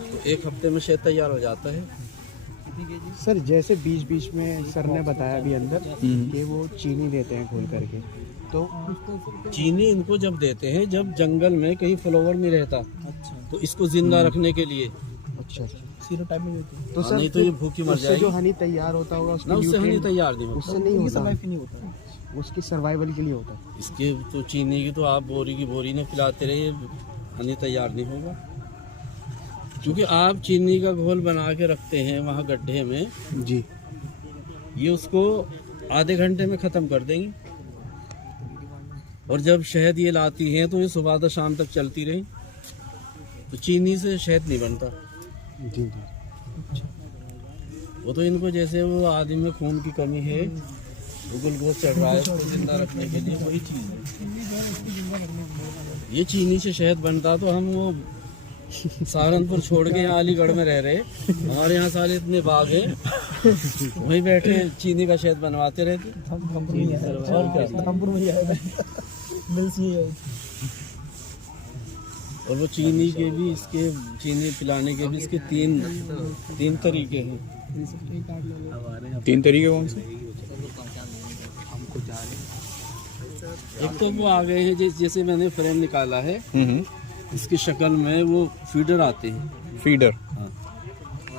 तो एक हफ्ते में शहद तैयार हो जाता है। सर जैसे बीच बीच में सर ने बताया अभी अंदर कि वो चीनी देते हैं घोल करके, तो चीनी इनको जब देते हैं जब जंगल में कहीं फ्लावर नहीं रहता, तो इसको जिंदा रखने के लिए। अच्छा सीरो टाइम में देते हैं। तो सर नहीं तो ये भूखी मर जाएगी। जो हनी तैयार होता होगा ना उससे हनी तैयार नहीं होता, उससे नहीं होता, नहीं होता, उसकी सर्वाइवल के लिए होता है। इसके तो चीनी की तो आप बोरी की बोरी न खिलाते रहिए, हनी तैयार नहीं होगा। क्योंकि आप चीनी का घोल बना के रखते हैं वहाँ गड्ढे में जी, ये उसको आधे घंटे में ख़त्म कर देंगे। और जब शहद ये लाती हैं तो ये सुबह से शाम तक चलती रही, तो चीनी से शहद नहीं बनता। जी जी। वो तो इनको जैसे वो आदमी में खून की कमी है, वो ग्लूकोज चढ़ रहा है, उसको जिंदा रखने के लिए वही चीज़ है। ये चीनी से शहद बनता तो हम वो सहारनपुर छोड़ के यहाँ अलीगढ़ में रह रहे, हमारे यहाँ सारे इतने बाग हैं, वहीं बैठे चीनी का शहद बनवाते रहते। और क्या, और वो चीनी के भी इसके चीनी पिलाने के भी इसके तीन तरीके हैं। 3 तरीके कौन से? एक तो वो आ गए हैं जैसे मैंने फ्रेम निकाला है, इसकी शक्ल में वो फीडर आते हैं। फीडर? हाँ,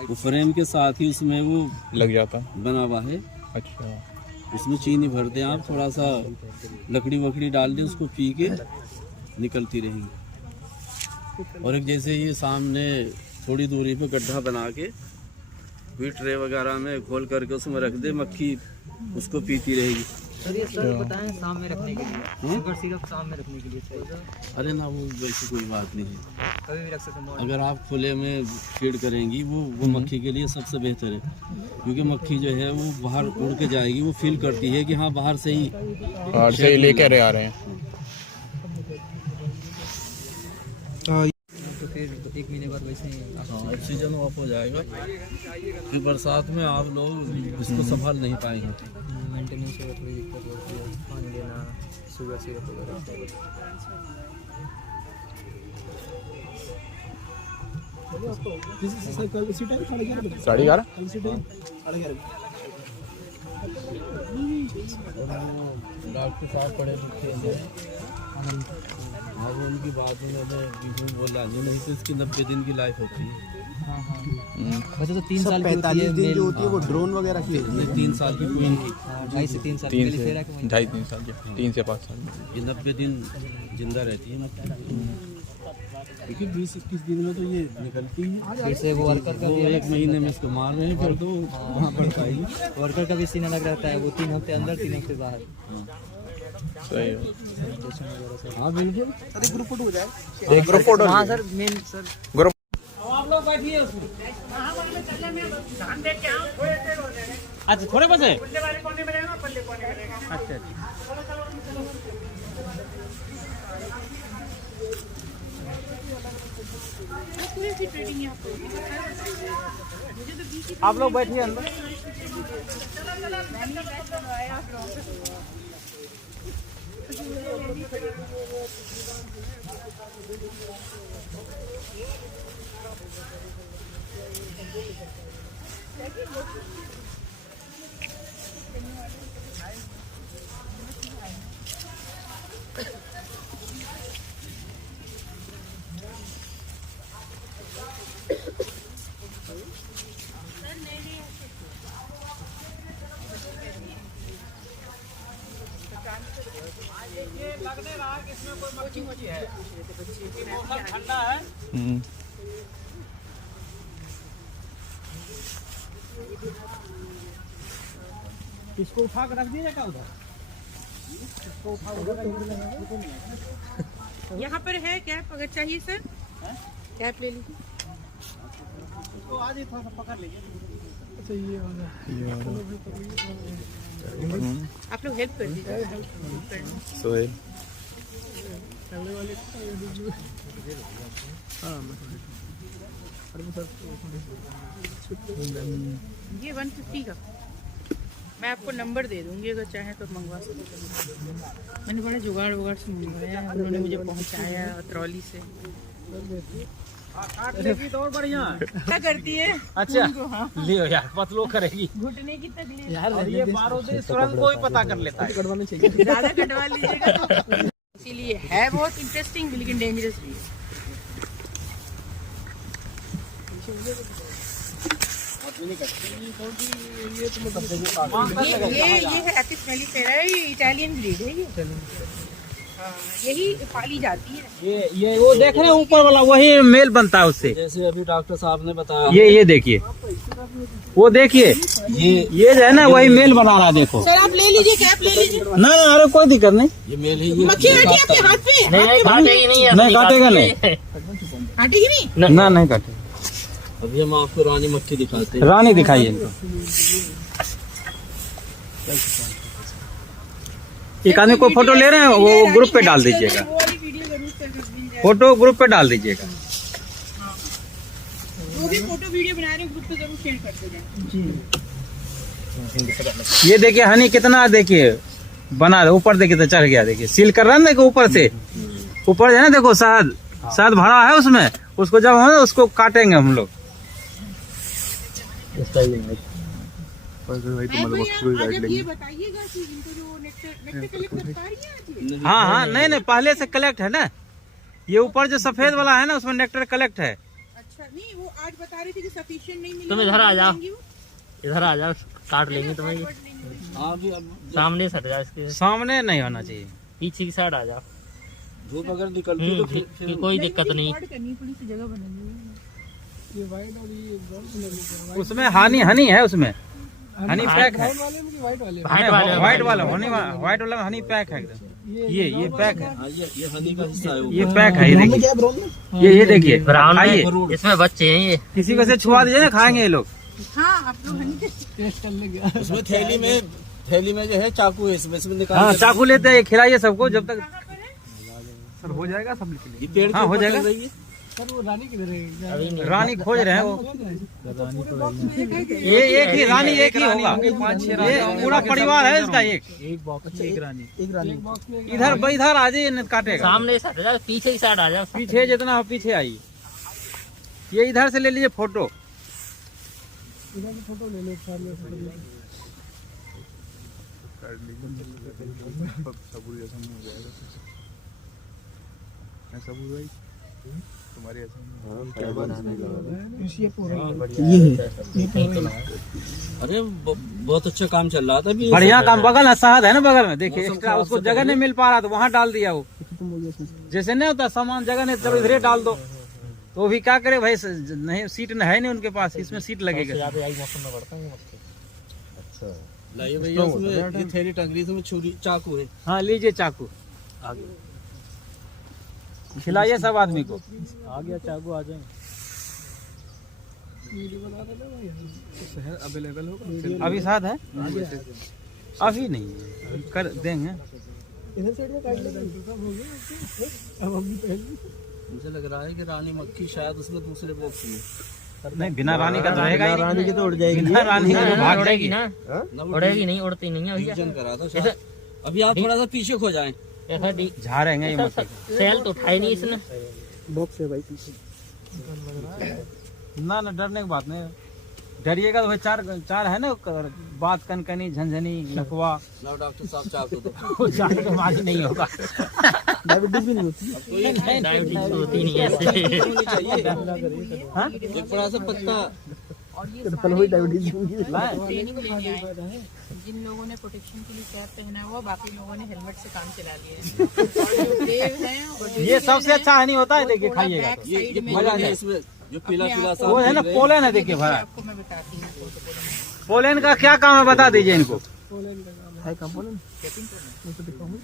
वो फ्रेम के साथ ही उसमें वो लग जाता बना हुआ है। अच्छा, उसमें चीनी भर दें आप, थोड़ा सा लकड़ी वकड़ी डाल दें, उसको पी के निकलती रहेंगी। और एक जैसे ये सामने थोड़ी दूरी पे गड्ढा बना के भी ट्रे वगैरह में खोल करके उसमें रख दे, मक्खी उसको पीती रहेगी। सर ये सर बताएं शाम में रखने के लिए, शुगर सिरप शाम में रखने के लिए चाहिए। अरे ना, वो वैसी कोई बात नहीं है, कभी भी रख सकते हैं। अगर आप खुले में फीड करेंगी वो मक्खी के लिए सबसे बेहतर है। क्योंकि मक्खी जो है वो बाहर उड़ के जाएगी, वो फील करती है कि हाँ बाहर से ही लेकर आ रहे हैं। तो फिर 1 महीने बाद वैसे ही ऑक्सीजन ऑफ हो जाएगा, फिर बरसात में आप लोग इसको संभाल नहीं पाएंगे। मेंटेनेंस में थोड़ी दिक्कत होती है, पानी देना, शुगर सिरप वगैरह। इसी टाइम 11:30 11:30 इसी टाइम 11:30 डॉक्टर साहब पढ़े लिखे हैं, हाँ वो उनकी बात उन्होंने बिल्कुल बोला नहीं तो इसकी 90 दिन की लाइफ होती है। वैसे तो 3 साल की 45 दिन जो होती है वो ड्रोन वगैरह की होती है। 3 साल की क्वीन की, 2.5 से 3 साल 3 से 2.5-3 साल की, 3 से 5 साल। ये 90 दिन जिंदा रहती है मक्खी, क्योंकि 20-21 दिन में तो ये निकलती है। फिर से वो वर्कर का भी 1 महीने में इसको मार रहे हैं, फिर तो वहाँ पड़ता ही। वर्कर का भी सीन अलग रहता है, वो 3 हफ्ते अंदर 3 हफ्ते बाहर। सही है। हाँ बिल्कुल, अरे ग्रुप फोटो हो जाए, एक ग्रुप फोटो। हाँ सर, मेन सर ग्रुप आप लोग बैठिए उसमें। अच्छा, थोड़े बचे? अच्छा, आप लोग बैठिए अंदर। ये लगने रहा कि इसमें कोई मक्खी है, मौसम ठंडा है। इसको उठा कर रख दीजिए क्या उधर? इसको उठा यहाँ पर है कैप, अगर चाहिए सर कैप ले लीजिए। इसको आज ही थोड़ा सा पकड़ लीजिए। अच्छा ये वाला आप लोग हेल्प कर दीजिए। सोहेल पहले वाले ये 150 का मैं आपको नंबर दे दूंगी, अगर चाहें तो मंगवा सकते हैं। मैंने बड़ा जुगाड़ वुगाड़ से मंगवाया, उन्होंने मुझे पहुंचाया ट्रॉली से। तो और बढ़िया है। क्या करती है? अच्छा हाँ। लियो यार, पतलो करेगी घुटने की तकलीफ यार। और ये बारूदी तुरंत कोई पता कर लेता है। कटवाने चाहिए। ज्यादा कटवा लीजिएगा तो इसीलिए है बहुत इंटरेस्टिंग लेकिन डेंजरस भी है। ये है एपिस मेलिफेरा, ये इटालियन ब्रीड है ये। हाँ, यही पाली जाती है। ये वो देख रहे हैं ऊपर वाला, वही मेल बनता है उससे। जैसे अभी डॉक्टर साहब ने बताया, ये देखिए, वो देखिए, ये जो है ना वही मेल बना रहा है। देखो सर आप ले लीजिए, कैप ले लीजिए। ना अरे कोई दिक्कत नहीं। ये मेल ही मक्खी बैठी है आपके हाथ पे? नहीं काटेगी नहीं, नहीं काटेगा नहीं, काटेगी नहीं? ना नहीं काटेगा। अभी हम आपको रानी मक्खी दिखाते हैं। रानी दिखाइए इनको। एक आदमी को फोटो ले रहे हैं, वो ग्रुप पे डाल दीजिएगा। वो वाली वीडियो जरूर से मिल जाए। फोटो ग्रुप पे डाल दीजिएगा। वो भी फोटो वीडियो बना रहे हो, ग्रुप पे जरूर शेयर कर दीजिए। ये देखिए हनी कितना, देखिए बना रहे, ऊपर देखिए तो चढ़ गया। देखिए सील कर रहा है ना, देखो ऊपर से, ऊपर है ना, देखो शहद भरा है उसमें। उसको जब हम उसको काटेंगे हम लोग। ये बताइएगा कि इनको जो नेक्टर कलेक्ट कर पा रही है। हाँ नहीं पहले से कलेक्ट है ना। ये ऊपर जो सफेद वाला है ना, उसमें नेक्टर कलेक्ट है। अच्छा नहीं, वो आज बता रही थी कि सफिशिएंट नहीं मिला। तुम इधर आ जाओ, इधर आ जाओ, काट लेंगे तुम्हें। सामने से हट जाओ, इसके सामने नहीं होना चाहिए, पीछे की साइड आ जाओ। धूप अगर निकलती तो फिर कोई दिक्कत नहीं। करनी थोड़ी सी जगह बनेगी। ये वाइट और ये ब्राउन उसमें हनी है, उसमें हनी पैक है। वाले में कि वाइट वाले में? व्हाइट वाला व्हाइट वाला हनी पैक है एकदम। ये पैक है, ये हनी का हिस्सा है। ये पैक है। ये देखिए, ये देखिए ब्राउन खाइए। इसमें बच्चे हैं ये। किसी को से छुआ दीजिए ना, खाएंगे ये लोग। हाँ आप लोग हनी टेस्ट कर लेंगे। उसमें थैली में जो है चाकू है, इसमें निकाल। हाँ चाकू लेते हैं, खिलाइए सबको जब तक। सर हो जाएगा सब के लिए। हाँ हो जाएगा। सर वो रानी किधर है? रानी खोज रहे हैं वो। ये एक ही रानी, एक ही होगा। ये पूरा परिवार है इसका। एक बॉक्स एक रानी बॉक्स में इधर आ जाइए, काटेगा। सामने से हट जाओ, पीछे की साइड आ जाओ। पीछे जितना हो पीछे आइए। ये इधर से ले लीजिए फोटो। इधर की फोटो ले लो, एक साथ में फोटो ले लो। अरे बहुत अच्छा काम चल रहा था अभी। बढ़िया काम। बगल है, शहद है ना बगल में। देखिए एक्स्ट्रा उसको जगह नहीं मिल पा रहा तो वहाँ डाल दिया वो। जैसे नहीं होता सामान जगह नहीं, चलो इधर डाल दो। तो भी क्या करे भाई, नहीं सीट है नहीं उनके पास, इसमें सीट लगेगा। मौसम में बढ़ता है। लाइए भैया, उसमें ये थैली टंग रही है, उसमें छुरी चाकू है। हाँ लीजिए चाकू, खिलाइए सब आदमी को। आ गया चाकू, आ जाए। शहर अवेलेबल होगा अभी साथ है, अभी नहीं है, कर देंगे। इधर साइड में काट लेंगे। अब हम भी पहले मुझे लग रहा है कि रानी मक्खी शायद उसमें दूसरे बॉक्स में। नहीं बिना रानी का तो रहेगा ही नहीं। रानी की तो उड़ जाएगी। बिना रानी का तो भाग उड़ेगी जाएगी ना, उड़ेगी नहीं, उड़ती नहीं है भैया। डिवीजन करा था शायद। अभी आप थोड़ा सा पीछे खो जाएं। ऐसा झाड़ेंगे ये मक्खी। सेल तो उठाई नहीं इसने। बॉक्स है भाई पीछे। ना डरने की बात नहीं। डरिएगा तो भाई चार है ना बात, कनकनी, झंझनी, लकवा। ना डॉक्टर साहब चाकू तो चाकू तो मालूम नहीं होगा। डायबिटीज भी नहीं होती। डायबिटीज होती नहीं है ऐसे। एक बड़ा सा पत्ता। और ये डायबिटीज ट्रेनिंग लेके आए। जिन लोगों ने प्रोटेक्शन के लिए कैप पहना हुआ, बाकी लोगों ने हेलमेट से काम चला लिया है। देव हैं और ये सबसे अच्छा हनी होता है। देखिए खाइएगा बैक तो। साइड में मजा है इसमें, जो पीला पीला सा वो है ना पोलन है, देखिए भरा। आपको मैं बताती हूँ। पोलन का क्या काम है बता दीजिए इनको।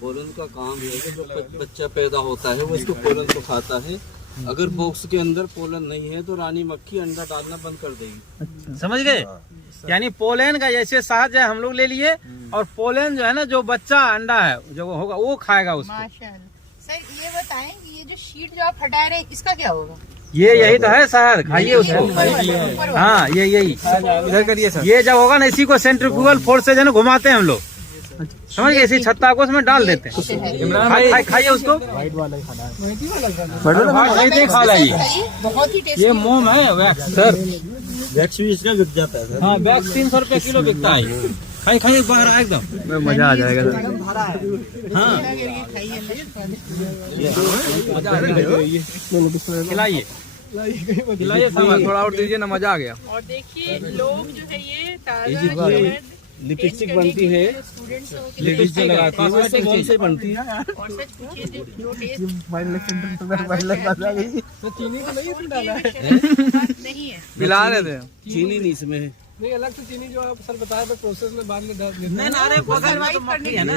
पोलन का काम है कि जो बच्चा पैदा होता है वो इसको पोलन को खाता है। अगर बॉक्स के अंदर पोलन नहीं है तो रानी मक्खी अंडा डालना बंद कर देगी। समझ गए? यानी पोलन का जैसे शहद जो है हम लोग ले लिए और पोलन जो है ना जो बच्चा अंडा है जो होगा वो खाएगा उसको। माशाल्लाह। सर ये बताएं कि ये जो शीट जो आप हटा रहे हैं इसका क्या होगा? ये यही तो है शहद, खाइए उसको। हाँ ये यही इधर करिए सर। ये जब होगा ना इसी को सेंट्रीफ्यूगल फोर्स से जो है ना घुमाते हैं हम लोग, समझ गए, इसी छत्ता को उसमें डाल देते हैं। इमरान भाई खाइए उसको। व्हाइट वाला ही खाना है। नहीं खा लाइए, बहुत ही टेस्टी। ये मोम है वैक्स सर, वैक्स भी इसका बिक जाता है। हाँ वैक्स 300 रुपए किलो बिकता है। खाइए खाइए बाहर आए एकदम मजा आ जाएगा सर। हाँ खिलाइए खिलाइए, थोड़ा और दीजिए ना, मजा आ गया। और देखिए लोग जो है ये ताजा लिपस्टिक बनती है, लेडीज जो लगाती है वो कौन से बनती है? और सच पूछिए जो टेस्ट चीनी तो नहीं इसमें डाला है? नहीं है। पिला रहे थे, चीनी नहीं इसमें है। नहीं अलग से चीनी जो आप सर बताया था प्रोसेस में बाद में डाल देते हैं। नहीं अरे बगल में तो मक्खी है ना।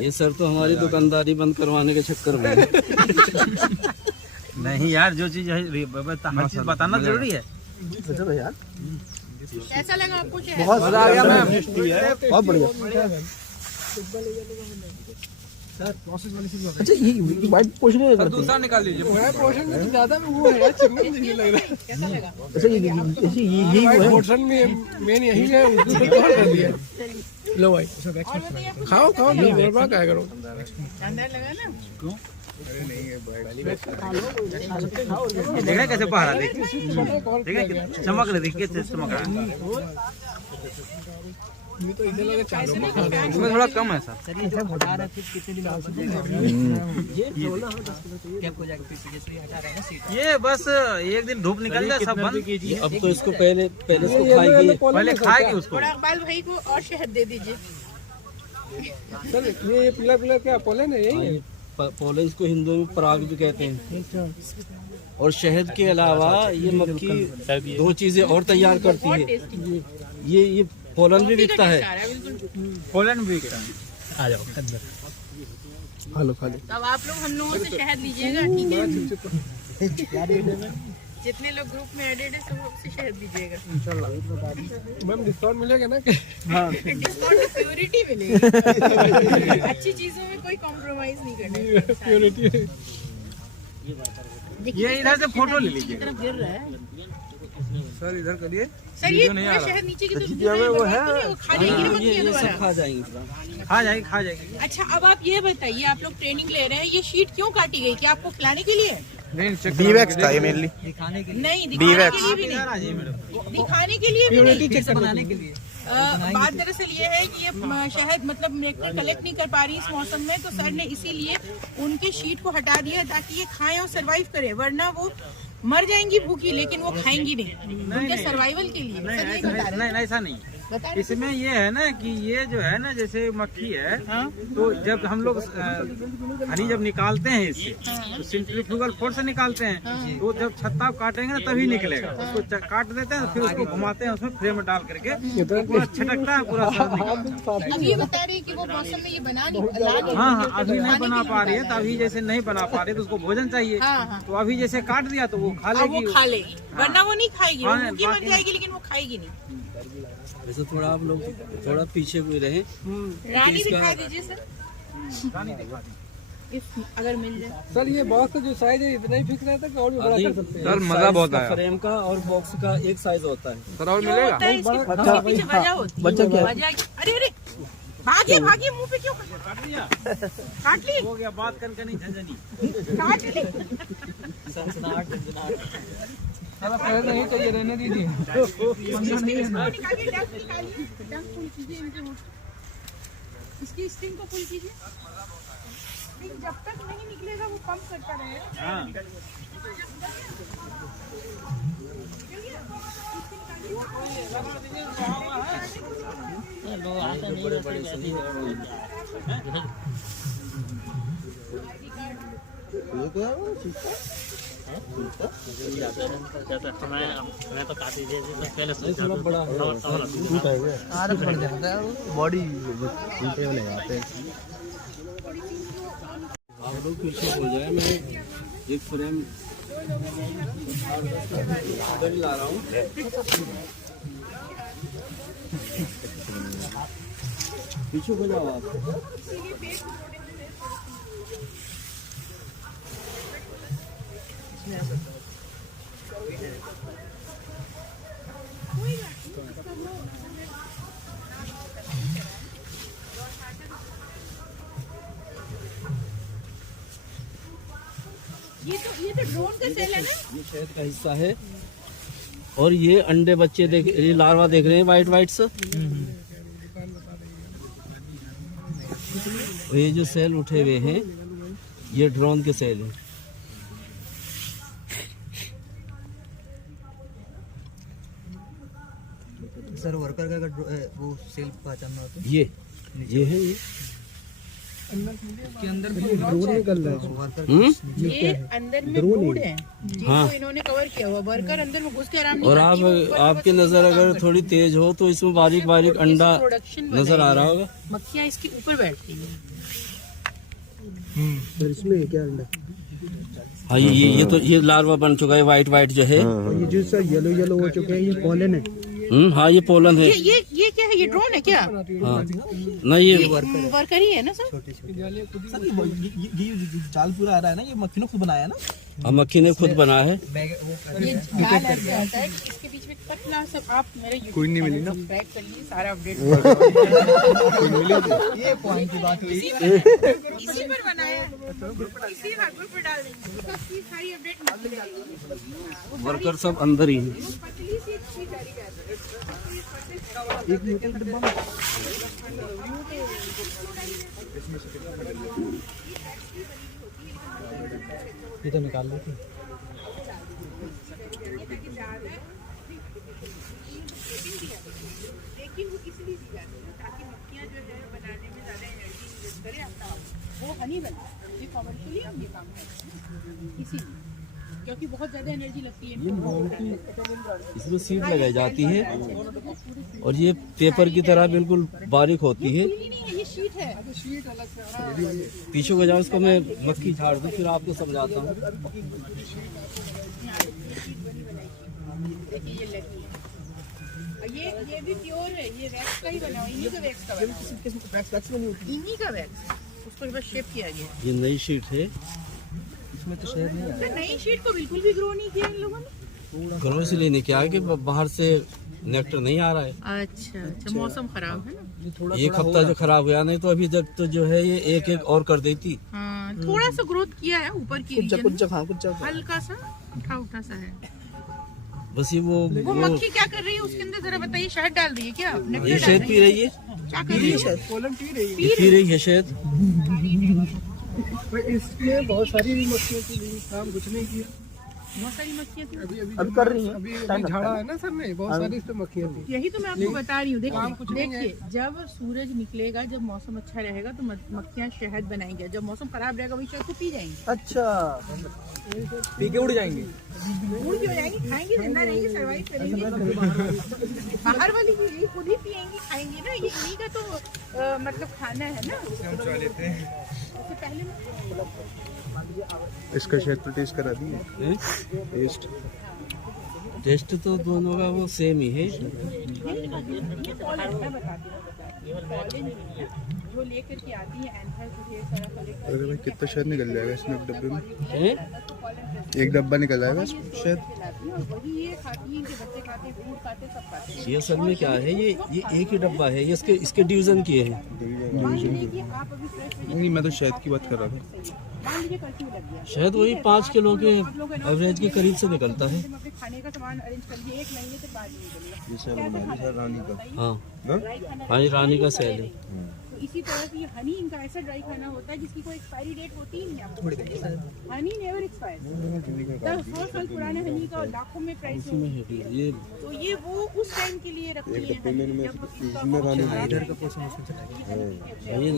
ये सर तो हमारी दुकानदारी बंद करवाने के चक्कर में है। नहीं यार, जो चीज है हर चीज बताना जरूरी है। कैसा लगा आपको? बहुत मजा आ गया मैम, बहुत बढ़िया। अच्छा ये व्हाइट पोर्शन है, दूसरा निकाल लीजिए। पोर्शन में ज्यादा वो है, चिंगम नहीं लग रहा है। कैसा लगा? अच्छा ये पोर्शन में मेन यही है, उसको तो और कर दिया। लो भाई खाओ खाओ, नहीं बर्बाद क्या करो। शानदार लगा ना? देख रहे कैसे पहाड़ा, देखिए चमक रहे, देखिए चमक रहा है। तो इधर लगे चारों में खा रहे हैं। इसमें थोड़ा कम है सर। ये बस एक दिन धूप निकल जाए सब बंद। अब तो इसको पहले इसको खाएगी, पहले खाएगी उसको। और इकबाल भाई को और शहद दे दीजिए। सर ये पीला पीला क्या पोलन है? यही है पोलन को हिंदू में पराग भी कहते हैं। और शहद के अलावा ये मक्खी 2 चीजें और तैयार करती है। ये पोलन भी बिकता है। पोलन भी बिकता है। आ जाओ अंदर, खा लो खा लो। अब आप लोग हम लोगों से शहद लीजिएगा, ठीक है? जितने लोग ग्रुप में एडेड है सब से शहद लीजिएगा। मैम डिस्काउंट मिलेगा ना? हाँ डिस्काउंट प्योरिटी मिलेगी। अच्छी चीजों में कोई कॉम्प्रोमाइज नहीं करना। प्योरिटी। ये इधर से फोटो ले लीजिए तरफ गिर रहा है सर, इधर करिए सर। ये पूरा शहद नीचे की तरफ वो है, वो खा जाएंगी मक्खियाँ दोबारा। खा जाएंगी, खा जाएगी। अच्छा अब आप ये बताइए, आप लोग ट्रेनिंग ले रहे हैं, ये शीट क्यों काटी गई? क्या आपको खिलाने के लिए? बीवैक्स था ये मेनली। नहीं, दिखाने के लिए भी नहीं, दिखाने के लिए भी नहीं, बनाने के लिए। बात दरअसल ये है कि ये शहद मतलब नेक्टर कलेक्ट नहीं कर पा रही इस मौसम में, तो सर ने इसीलिए उनके शीट को हटा दिया ताकि ये खाएं और सरवाइव करें, वरना वो मर जाएंगी भूखी, लेकिन वो खाएंगी नहीं, उनके सर्वाइवल के लिए। नहीं ऐसा नहीं, इसमें ये है ना कि ये जो है ना जैसे मक्खी है, तो जब हम लोग हनी जब निकालते हैं इससे, तो सेंट्रीफ्यूगल फोर्स से निकालते हैं, तो जब छत्ता काटेंगे ना तभी निकलेगा। उसको काट देते हैं, फिर उसको घुमाते हैं, उसमें फ्रेम में डाल करके पूरा छिटकता है, पूरा शहद निकलता है। अब ये बता रही है कि वो मौसम में ये बना नहीं, हाँ अभी नहीं बना पा रही है, तो अभी जैसे नहीं बना पा रही तो उसको भोजन चाहिए, तो अभी जैसे काट दिया तो वो खा लेगी, वरना वो नहीं खाएगी, वो भूखी मर जाएगी, लेकिन वो खाएगी नहीं। वैसे थोड़ा आप लोग थोड़ा पीछे हुए रहे। रानी दिखा दीजिए सर, अगर मिल जाए। सर ये बॉक्स का जो साइज है इतना ही फिक्स रहता है कि और भी बड़ा कर सकते हैं? सर मजा बहुत आया। फ्रेम का और बॉक्स का एक साइज होता है। सर और मिलेगा? बच्चा क्या? अरे भागिए मुंह पे क्यों काट ली? हो गया, बात करके नहीं झंझनी काट ली। नहीं चाहिए, रहने दीजिए। इसकी स्टिंग को पुल कीजिए, जब तक नहीं निकलेगा वो पंप करता रहेगा। मैं तो काटी दे पहले बॉडी लगाते हैं। आप लोग पीछे हो जाए, मैं एक फ्रेम ला रहा हूँ। पीछे हो जाओ आप। ये तो ड्रोन का सेल है ना? ये शहद का हिस्सा है और ये अंडे बच्चे देख, ये लार्वा देख रहे हैं वाइट वाइट से। और ये जो सेल उठे हुए हैं ये ड्रोन के सेल हैं। सर वर्कर का वो सेल पहचानना होता है। ये है ये के अंदर ड्रोन निकल रहा है वर्कर। ये अंदर में फूड है जिसको इन्होंने कवर किया हुआ। वर्कर अंदर में घुस के आराम नहीं और करती, वो ऊपर आपके बस नजर काम अगर करती थोड़ी तेज हो तो इसमें बारीक बारीक अंडा प्रोडक्शन नजर आ रहा होगा। मक्खियाँ इसके ऊपर बैठती हैं। सर इसमें क्या अंडा? हाँ ये तो ये लार्वा बन चुका है वाइट वाइट जो है। और ये जो सर येलो येलो हो चुके हैं ये पॉलन है। हाँ ये पोलन है। ये क्या है? ये ड्रोन है क्या? हाँ नहीं ये वर्कर ही है ना सर? ये जाल पूरा आ रहा है ना, ये मक्खी ने खुद बनाया ना? हाँ मक्खी ने खुद बना है। ये जाल ऐसे आता है कि इसके बीच में पतला सब। आप मेरे कोई नहीं मिली ना? सब्सक्राइब कर लिए, सारा अपडेट ये पॉइंट की बात हुई। इसी पर बनाया है, इसी ग्रुप पर डाल देंगे, सबकी सारी अपडेट मिल जाएगी। वर्कर सब अंदर ही हैं। पतली सी अच्छी जारी है। एक मीटर का डिब्बा ये तो निकाल लेते हैं। लेकिन वो इसलिए दी जाती है ताकि मक्खियाँ जो है बनाने में ज़्यादा एनर्जी इन्वेस्ट करे, वो हनी बना। ये कॉमर्शियली हम ये काम करते हैं इसीलिए, क्योंकि बहुत ज़्यादा एनर्जी लगती है। इसमें सीट लगाई जाती है और ये पेपर की तरह बिल्कुल बारीक होती है। ये शीट है। पीछे को जाओ, उसको मैं मक्खी झाड़ दूँ फिर आपको समझाता हूँ। देखिए ये लगी है, ये भी प्योर है, ये वैक्स का ही बना हुआ, इन्हीं का वैक्स का बना हुआ, इन्हीं का वैक्स, उसको बस शेप किया गया। ये नई शीट है। इसमें तो शहद नहीं तो नई शीट को बिल्कुल भी ग्रो नहीं किया इन लोगों ने। घरों से लेने क्या है कि बाहर से नेक्टर नहीं आ रहा है। अच्छा, मौसम खराब है ना। एक हफ्ता जो खराब हुआ, नहीं तो अभी तक तो जो है ये एक एक और कर देती। हाँ, थोड़ा सा ग्रोथ किया है ऊपर की रीजन में, हल्का सा उठा सा है। बस ये वो मक्खी क्या कर रही है उसके अंदर, जरा बताइए। शहद डाल रही है क्या? ये शहद पी रही है। क्या कर रही है? पी रही है शहद। इसमें बहुत सारी मक्खियाँ थी, काम कुछ नहीं किया। बहुत सारी मक्खियाँ थी। अभी कर रही हैं। अभी झाड़ा है ना सर में, बहुत सारी इसमें मक्खियाँ थी। यही तो मैं आपको बता रही हूँ। देखिए जब सूरज निकलेगा, जब मौसम अच्छा रहेगा तो मक्खियाँ शहद बनाएंगे, जब मौसम खराब रहेगा वही शहद को पी जाएंगे। अच्छा, पी के उड़ जाएंगे। उड़ क्यों जाएंगी? खाएंगी, जिंदा रहेंगी, सर्वाइव करेंगी। बाहर वाली भी यही खुद ही पिएंगी, खाएंगी ना, ये इन्हीं का तो मतलब खाना है ना। उससे पहले इसका शहद तो टेस्ट करा दिए। टेस्ट तो दोनों का वो सेम ही है। जो लेकर के आती है अरे भाई कितना शहद निकल जाएगा इसमें एक डब्बे में? एक डब्बा निकल जाएगा शहद। ये असल में क्या है, ये एक ही डब्बा है, ये इसके डिवीजन किए हैं। नहीं, मैं तो शहद की बात कर रहा था। शहद वही 5 किलो के एवरेज के करीब से निकलता है। खाने का सामान अरेंज कर लिए, 1 महीने से बाद निकलेगा। ये सेल बना दी सर रानी का। हाँ हाँ, ये रानी का सेल है। तो इसी तरह से ये हनी इनका ऐसा ड्राई खाना होता है जिसकी कोई एक्सपायरी डेट होती ही नहीं। Honey never expire. 100 साल पुराने हनी का लाखों में प्राइस है। ये तो ये वो उस टाइम के लिए रखती है।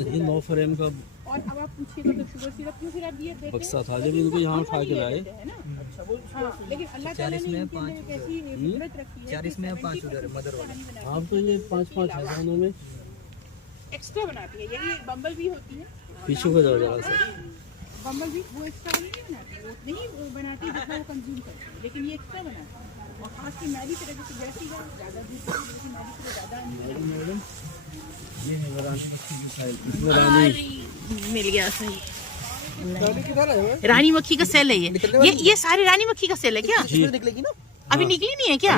ये 9 फ्रेम का और अब आप पूछिएगा तो शुगर सिरप क्यों फिर आप ये देते हैं? बक्सा था जब इनको यहाँ उठा के लाए। हाँ, लेकिन अल्लाह ताला ने इनके लिए कैसी फितरत रखी है। 40 में 5 उधर मदर वाला। आप तो ये 5-5 है दोनों में एक्स्ट्रा बनाती है। यही एक बम्बल भी होती है। पीछे को जाओ जरा से। बम्बल भी वो एक्स्ट्रा नहीं बनाती, वो नहीं बनाती जितना वो कंज्यूम करती है, लेकिन ये एक्स्ट्रा बनाती है। और खास की मैदी तरह जैसे जैसी है ज़्यादा दूध जैसे मैदी तरह ज़्यादा ये है मिल गया सही। रानी मक्खी का सेल है ये सारे रानी मक्खी का सेल है क्या? निकलेगी ना, अभी निकली नहीं है क्या?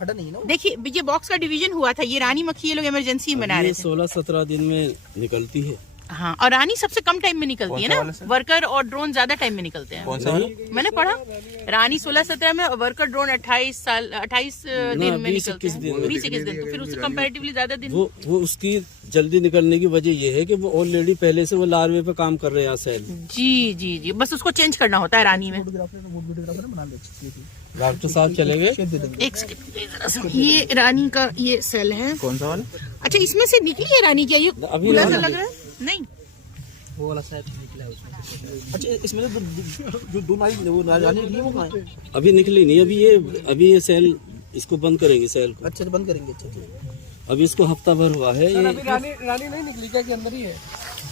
फटा नहीं है ना। देखिए ये बॉक्स का डिवीजन हुआ था, ये रानी मक्खी ये लोग इमरजेंसी में बना रहे थे। 16-17 दिन में निकलती है। हाँ, और रानी सबसे कम टाइम में निकलती है ना, वर्कर और ड्रोन ज्यादा टाइम में निकलते हैं। मैंने पढ़ा रानी 16-17 में और वर्कर ड्रोन 28 दिन में निकलते हैं, 20-21 दिन। तो फिर उससे कंपैरेटिवली ज्यादा दिन। वो उसकी जल्दी निकलने की वजह ये है कि वो ऑलरेडी पहले से वो लार्वे पे काम कर रहे हैं सेल। जी, बस उसको चेंज करना होता है रानी में। डॉक्टर साहब चले गए। एक सेकंड, ये रानी का ये सेल है। कौन सा वाला? अच्छा, इसमें से निकली है रानी क्या? ये अभी लग रहा है नहीं, वो वाला शायद निकला है उसमें। अच्छा, इसमें जो दो नाई वो रानी निकली वो कहाँ है? अभी निकली नहीं, अभी ये सेल इसको बंद करेंगे सेल को। अच्छा, बंद करेंगे। अच्छा, अभी इसको हफ्ता भर हुआ है। ये रानी नहीं निकली क्या? के अंदर ही है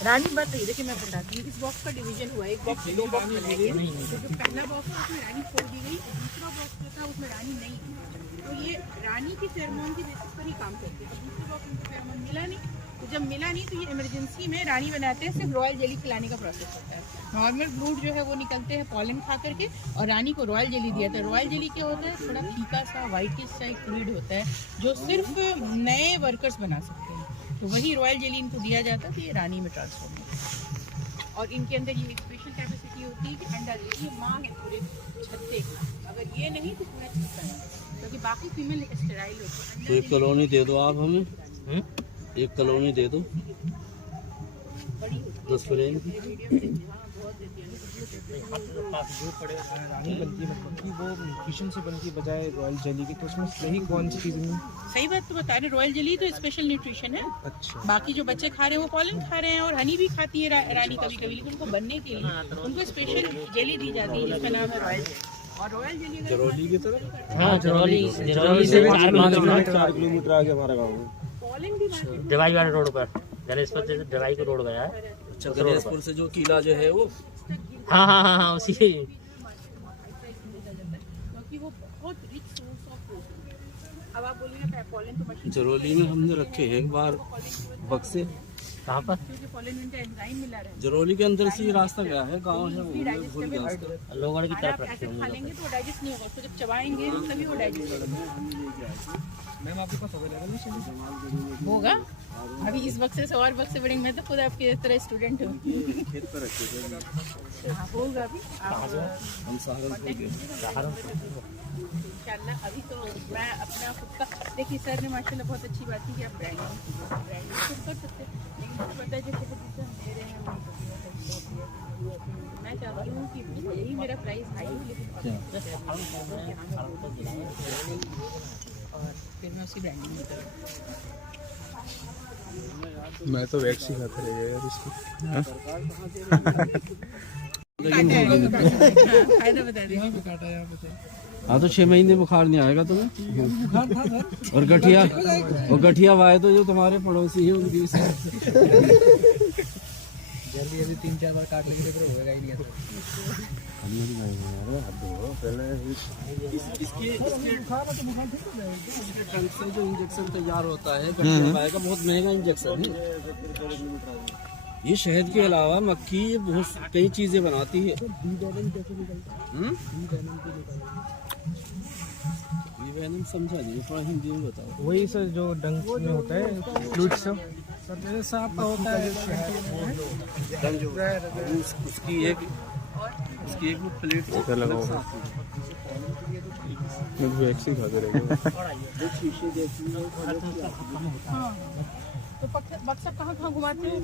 रानी बंद नहीं। देखिए मैं बताती हूँ, इस बॉक्स का डिवीजन हुआ है, एक बॉक्स 2 बॉक्स बनाए गए। तो जो पहला बॉक्स है उसमें रानी छोड़ दी गई, दूसरा बॉक्स जो था उसमें रानी नहीं थी। तो ये रानी की फेरोमोन की बेसिस पर ही काम करती है। तो दूसरे बॉक्स में फेरोमोन मिला नहीं, तो जब मिला नहीं तो ये इमरजेंसी में रानी बनाते हैं, सिर्फ रॉयल जेली खिलाने का प्रोसेस होता है। नॉर्मल ब्रूड जो है वो निकलते हैं पॉलन खा करके, और रानी को रॉयल जेली दिया था। रॉयल जेली क्या होता है? थोड़ा फीका सा व्हाइटिश सा एक फ्लूइड होता है जो सिर्फ नए वर्कर्स बना सकते हैं। तो वही रॉयल जेली इनको दिया जाता है, तो ये रानी में ट्रांसफॉर्म होता है। और इनके अंदर ये एक स्पेशल कैपेसिटी होती है कि अंडा देती है, माँ है पूरे छत्ते की। अगर ये नहीं तो पूरा छत्ता है, क्योंकि बाकी फीमेल स्टेराइल होती है। तो एक कॉलोनी दे दो आप हमें, एक कॉलोनी दे दो 10 फ्रेम की। रानी बनती है मतलब कि वो न्यूट्रिशन से बनती है बजाय रॉयल जेली की। तो उसमें सही कौन सी चीज़ में? सही बात तो बता रहे, रॉयल जेली तो स्पेशल न्यूट्रिशन है। अच्छा, बाकी जो बच्चे खा रहे हैं वो पॉलन खा रहे हैं, और हनी भी खाती है रानी कभी कभी, लेकिन उनको बनने के लिए उनको स्पेशल जेली दी जाती है जिसका नाम है रॉयल जेली। और रॉयल जेली जरौली की तरफ। हाँ, जरौली से 4 किलोमीटर आगे हमारा गाँव है। पॉलन भी डिवाई वाले रोड पर, गणेशपुर से डिवाई को रोड गया है। गणेशपुर से जो किला जो है वो, हाँ उसी। क्योंकि वो बहुत रिच सोर्स ऑफ प्रोटीन। अब आप बोलिए पॉलन तो मशीन जरौली में हमने रखे हैं एक बार बक्से। कहाँ पर? क्योंकि पॉलन में एंजाइम मिला रहता है। जरौली के अंदर से ही रास्ता गया है, गाँव है वो भूल गया उसका। लोगों की अगर तरफ आप रखते ऐसे खा होंगे। लेंगे तो डाइजेस्ट नहीं होगा, उसको जब चबाएंगे तभी वो डाइजेस्ट मैम आपके पास अवेलेबल होगा। अभी इस बक्से से और बक्से बढ़ेंगे। मैं तो खुद आपकी तरह स्टूडेंट हूँ। खेत पर रखे थे। हाँ, होगा अभी हम सहारनपुर के। इंशाल्लाह। अभी तो मैं अपना खुद का देखिए, सर ने माशाल्लाह बहुत अच्छी बात की कि आप ब्रांडिंग खुद कर सकते हैं, लेकिन मुझे पता है जो शहर जिसे हम दे रहे हैं वो मैं चाहती हूँ कि यही मेरा प्राइस हाई हो, लेकिन और फिर मैं उसी ब्रांडिंग में करूँ। मैं तो वैक्स ही खाता रह गया यार इसकी। फायदा बता दें। हाँ, तो 6 महीने बुखार नहीं आएगा तुम्हें। और गठिया वाए तो जो तुम्हारे पड़ोसी है उनकी जल्दी 3-4 बार काट लेंगे तो होगा ही नहीं। इसके टंक से जो इंजेक्शन तैयार होता है गठिया वाए का, बहुत महंगा इंजेक्शन है। ये शहद के अलावा मक्खी बहुत कई चीजें बनाती है। वेनम समझा नहीं, थोड़ा हिंदी में बताओ। वही सर जो डंक में होता है फ्लूइड सब सर मेरे सांप का होता है। उसकी एक प्लेट लगा हुआ वैक्स ही खाते रह गए। तो बक्सा कहाँ घुमाते हो?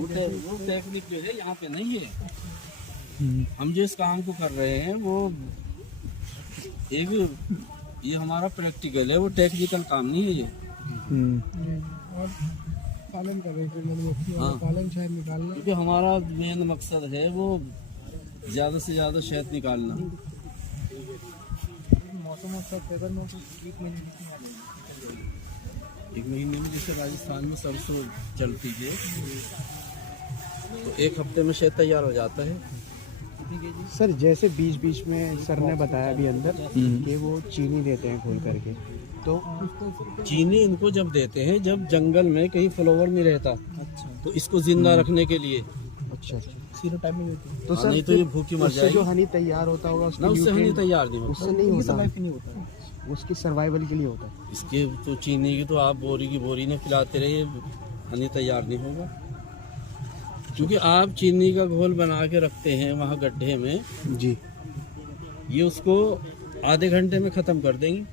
नहीं, वो टेक्निक जो है यहाँ पे नहीं है। हम जिस काम को कर रहे हैं वो ये हमारा प्रैक्टिकल है, वो टेक्निकल काम नहीं है ये। और पालन करें फिर मधुमक्खी वाला पालन शहद निकालना, क्योंकि हमारा मेन मकसद है वो ज़्यादा से ज़्यादा शहद निकालना। मौसम और सब फेवर में 1 महीने में जैसे राजस्थान में सरसों चलती है, तो 1 हफ्ते में शहद तैयार हो जाता है। सर जैसे बीच बीच में सर ने बताया अभी अंदर कि वो चीनी देते हैं घोल करके, तो चीनी इनको जब देते हैं जब जंगल में कहीं फ्लावर नहीं रहता, तो इसको जिंदा रखने के लिए। अच्छा सीरो टाइम में होती है। तो सर नहीं तो ये भूखी मर उससे जाएगी। जो हनी तैयार होता होगा ना उससे हनी तैयार नहीं होता, उससे नहीं होता, उसकी सर्वाइवल के लिए होता है। इसके तो चीनी की तो आप बोरी की बोरी ने पिलाते रहिए, हनी तैयार नहीं होगा। क्योंकि आप चीनी का घोल बना के रखते हैं वहाँ गड्ढे में जी, ये उसको आधे घंटे में ख़त्म कर देंगे।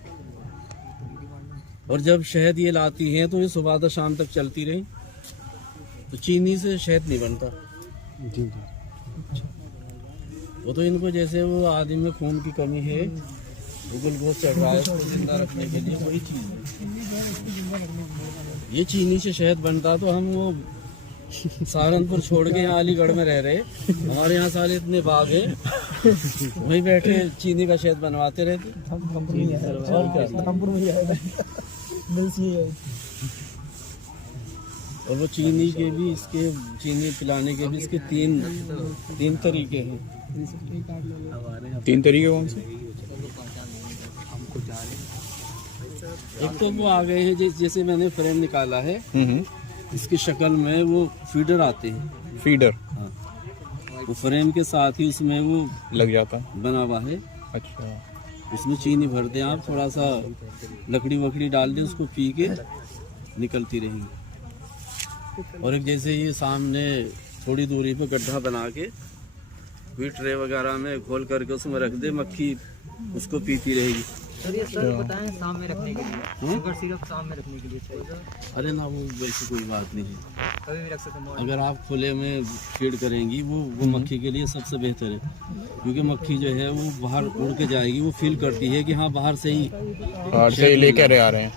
और जब शहद ये लाती हैं तो ये सुबह से शाम तक चलती रही, तो चीनी से शहद नहीं बनता। जी जी। वो तो इनको जैसे वो आदमी में खून की कमी है, वो ग्लूकोज चढ़ रहा है, उसको जिंदा रखने के लिए वही चीज़ है। ये चीनी से शहद बनता तो हम वो सहारनपुर छोड़ के यहाँ अलीगढ़ में रह रहे, हमारे यहाँ साले इतने बाग है, वहीं बैठे चीनी का शहद बनवाते रहते। और क्या, और वो चीनी के भी इसके चीनी पिलाने के भी इसके तीन तरीके हैं। 3 तरीके कौन से? एक तो वो आ गए हैं जैसे मैंने फ्रेम निकाला है, इसकी शक्ल में वो फीडर आते हैं। फीडर? हाँ, वो फ्रेम के साथ ही उसमें वो लग जाता बना हुआ है। अच्छा, उसमें चीनी भर दें आप, थोड़ा सा लकड़ी वकड़ी डाल दें, उसको पी के निकलती रहेंगी। और एक जैसे ये सामने थोड़ी दूरी पे गड्ढा बना के भी ट्रे वगैरह में घोल करके उसमें रख दे, मक्खी उसको पीती रहेगी। सर ये सर बताएं शाम में रखने के लिए, शुगर सिरप शाम में रखने के लिए चाहिए? अरे ना, वो वैसी कोई बात नहीं है, कभी भी रख सकते हैं। अगर आप खुले में फीड करेंगी वो मक्खी के लिए सबसे बेहतर है। क्योंकि मक्खी जो है वो बाहर उड़ के जाएगी, वो फील करती है कि हाँ बाहर से ही लेकर आ रहे हैं।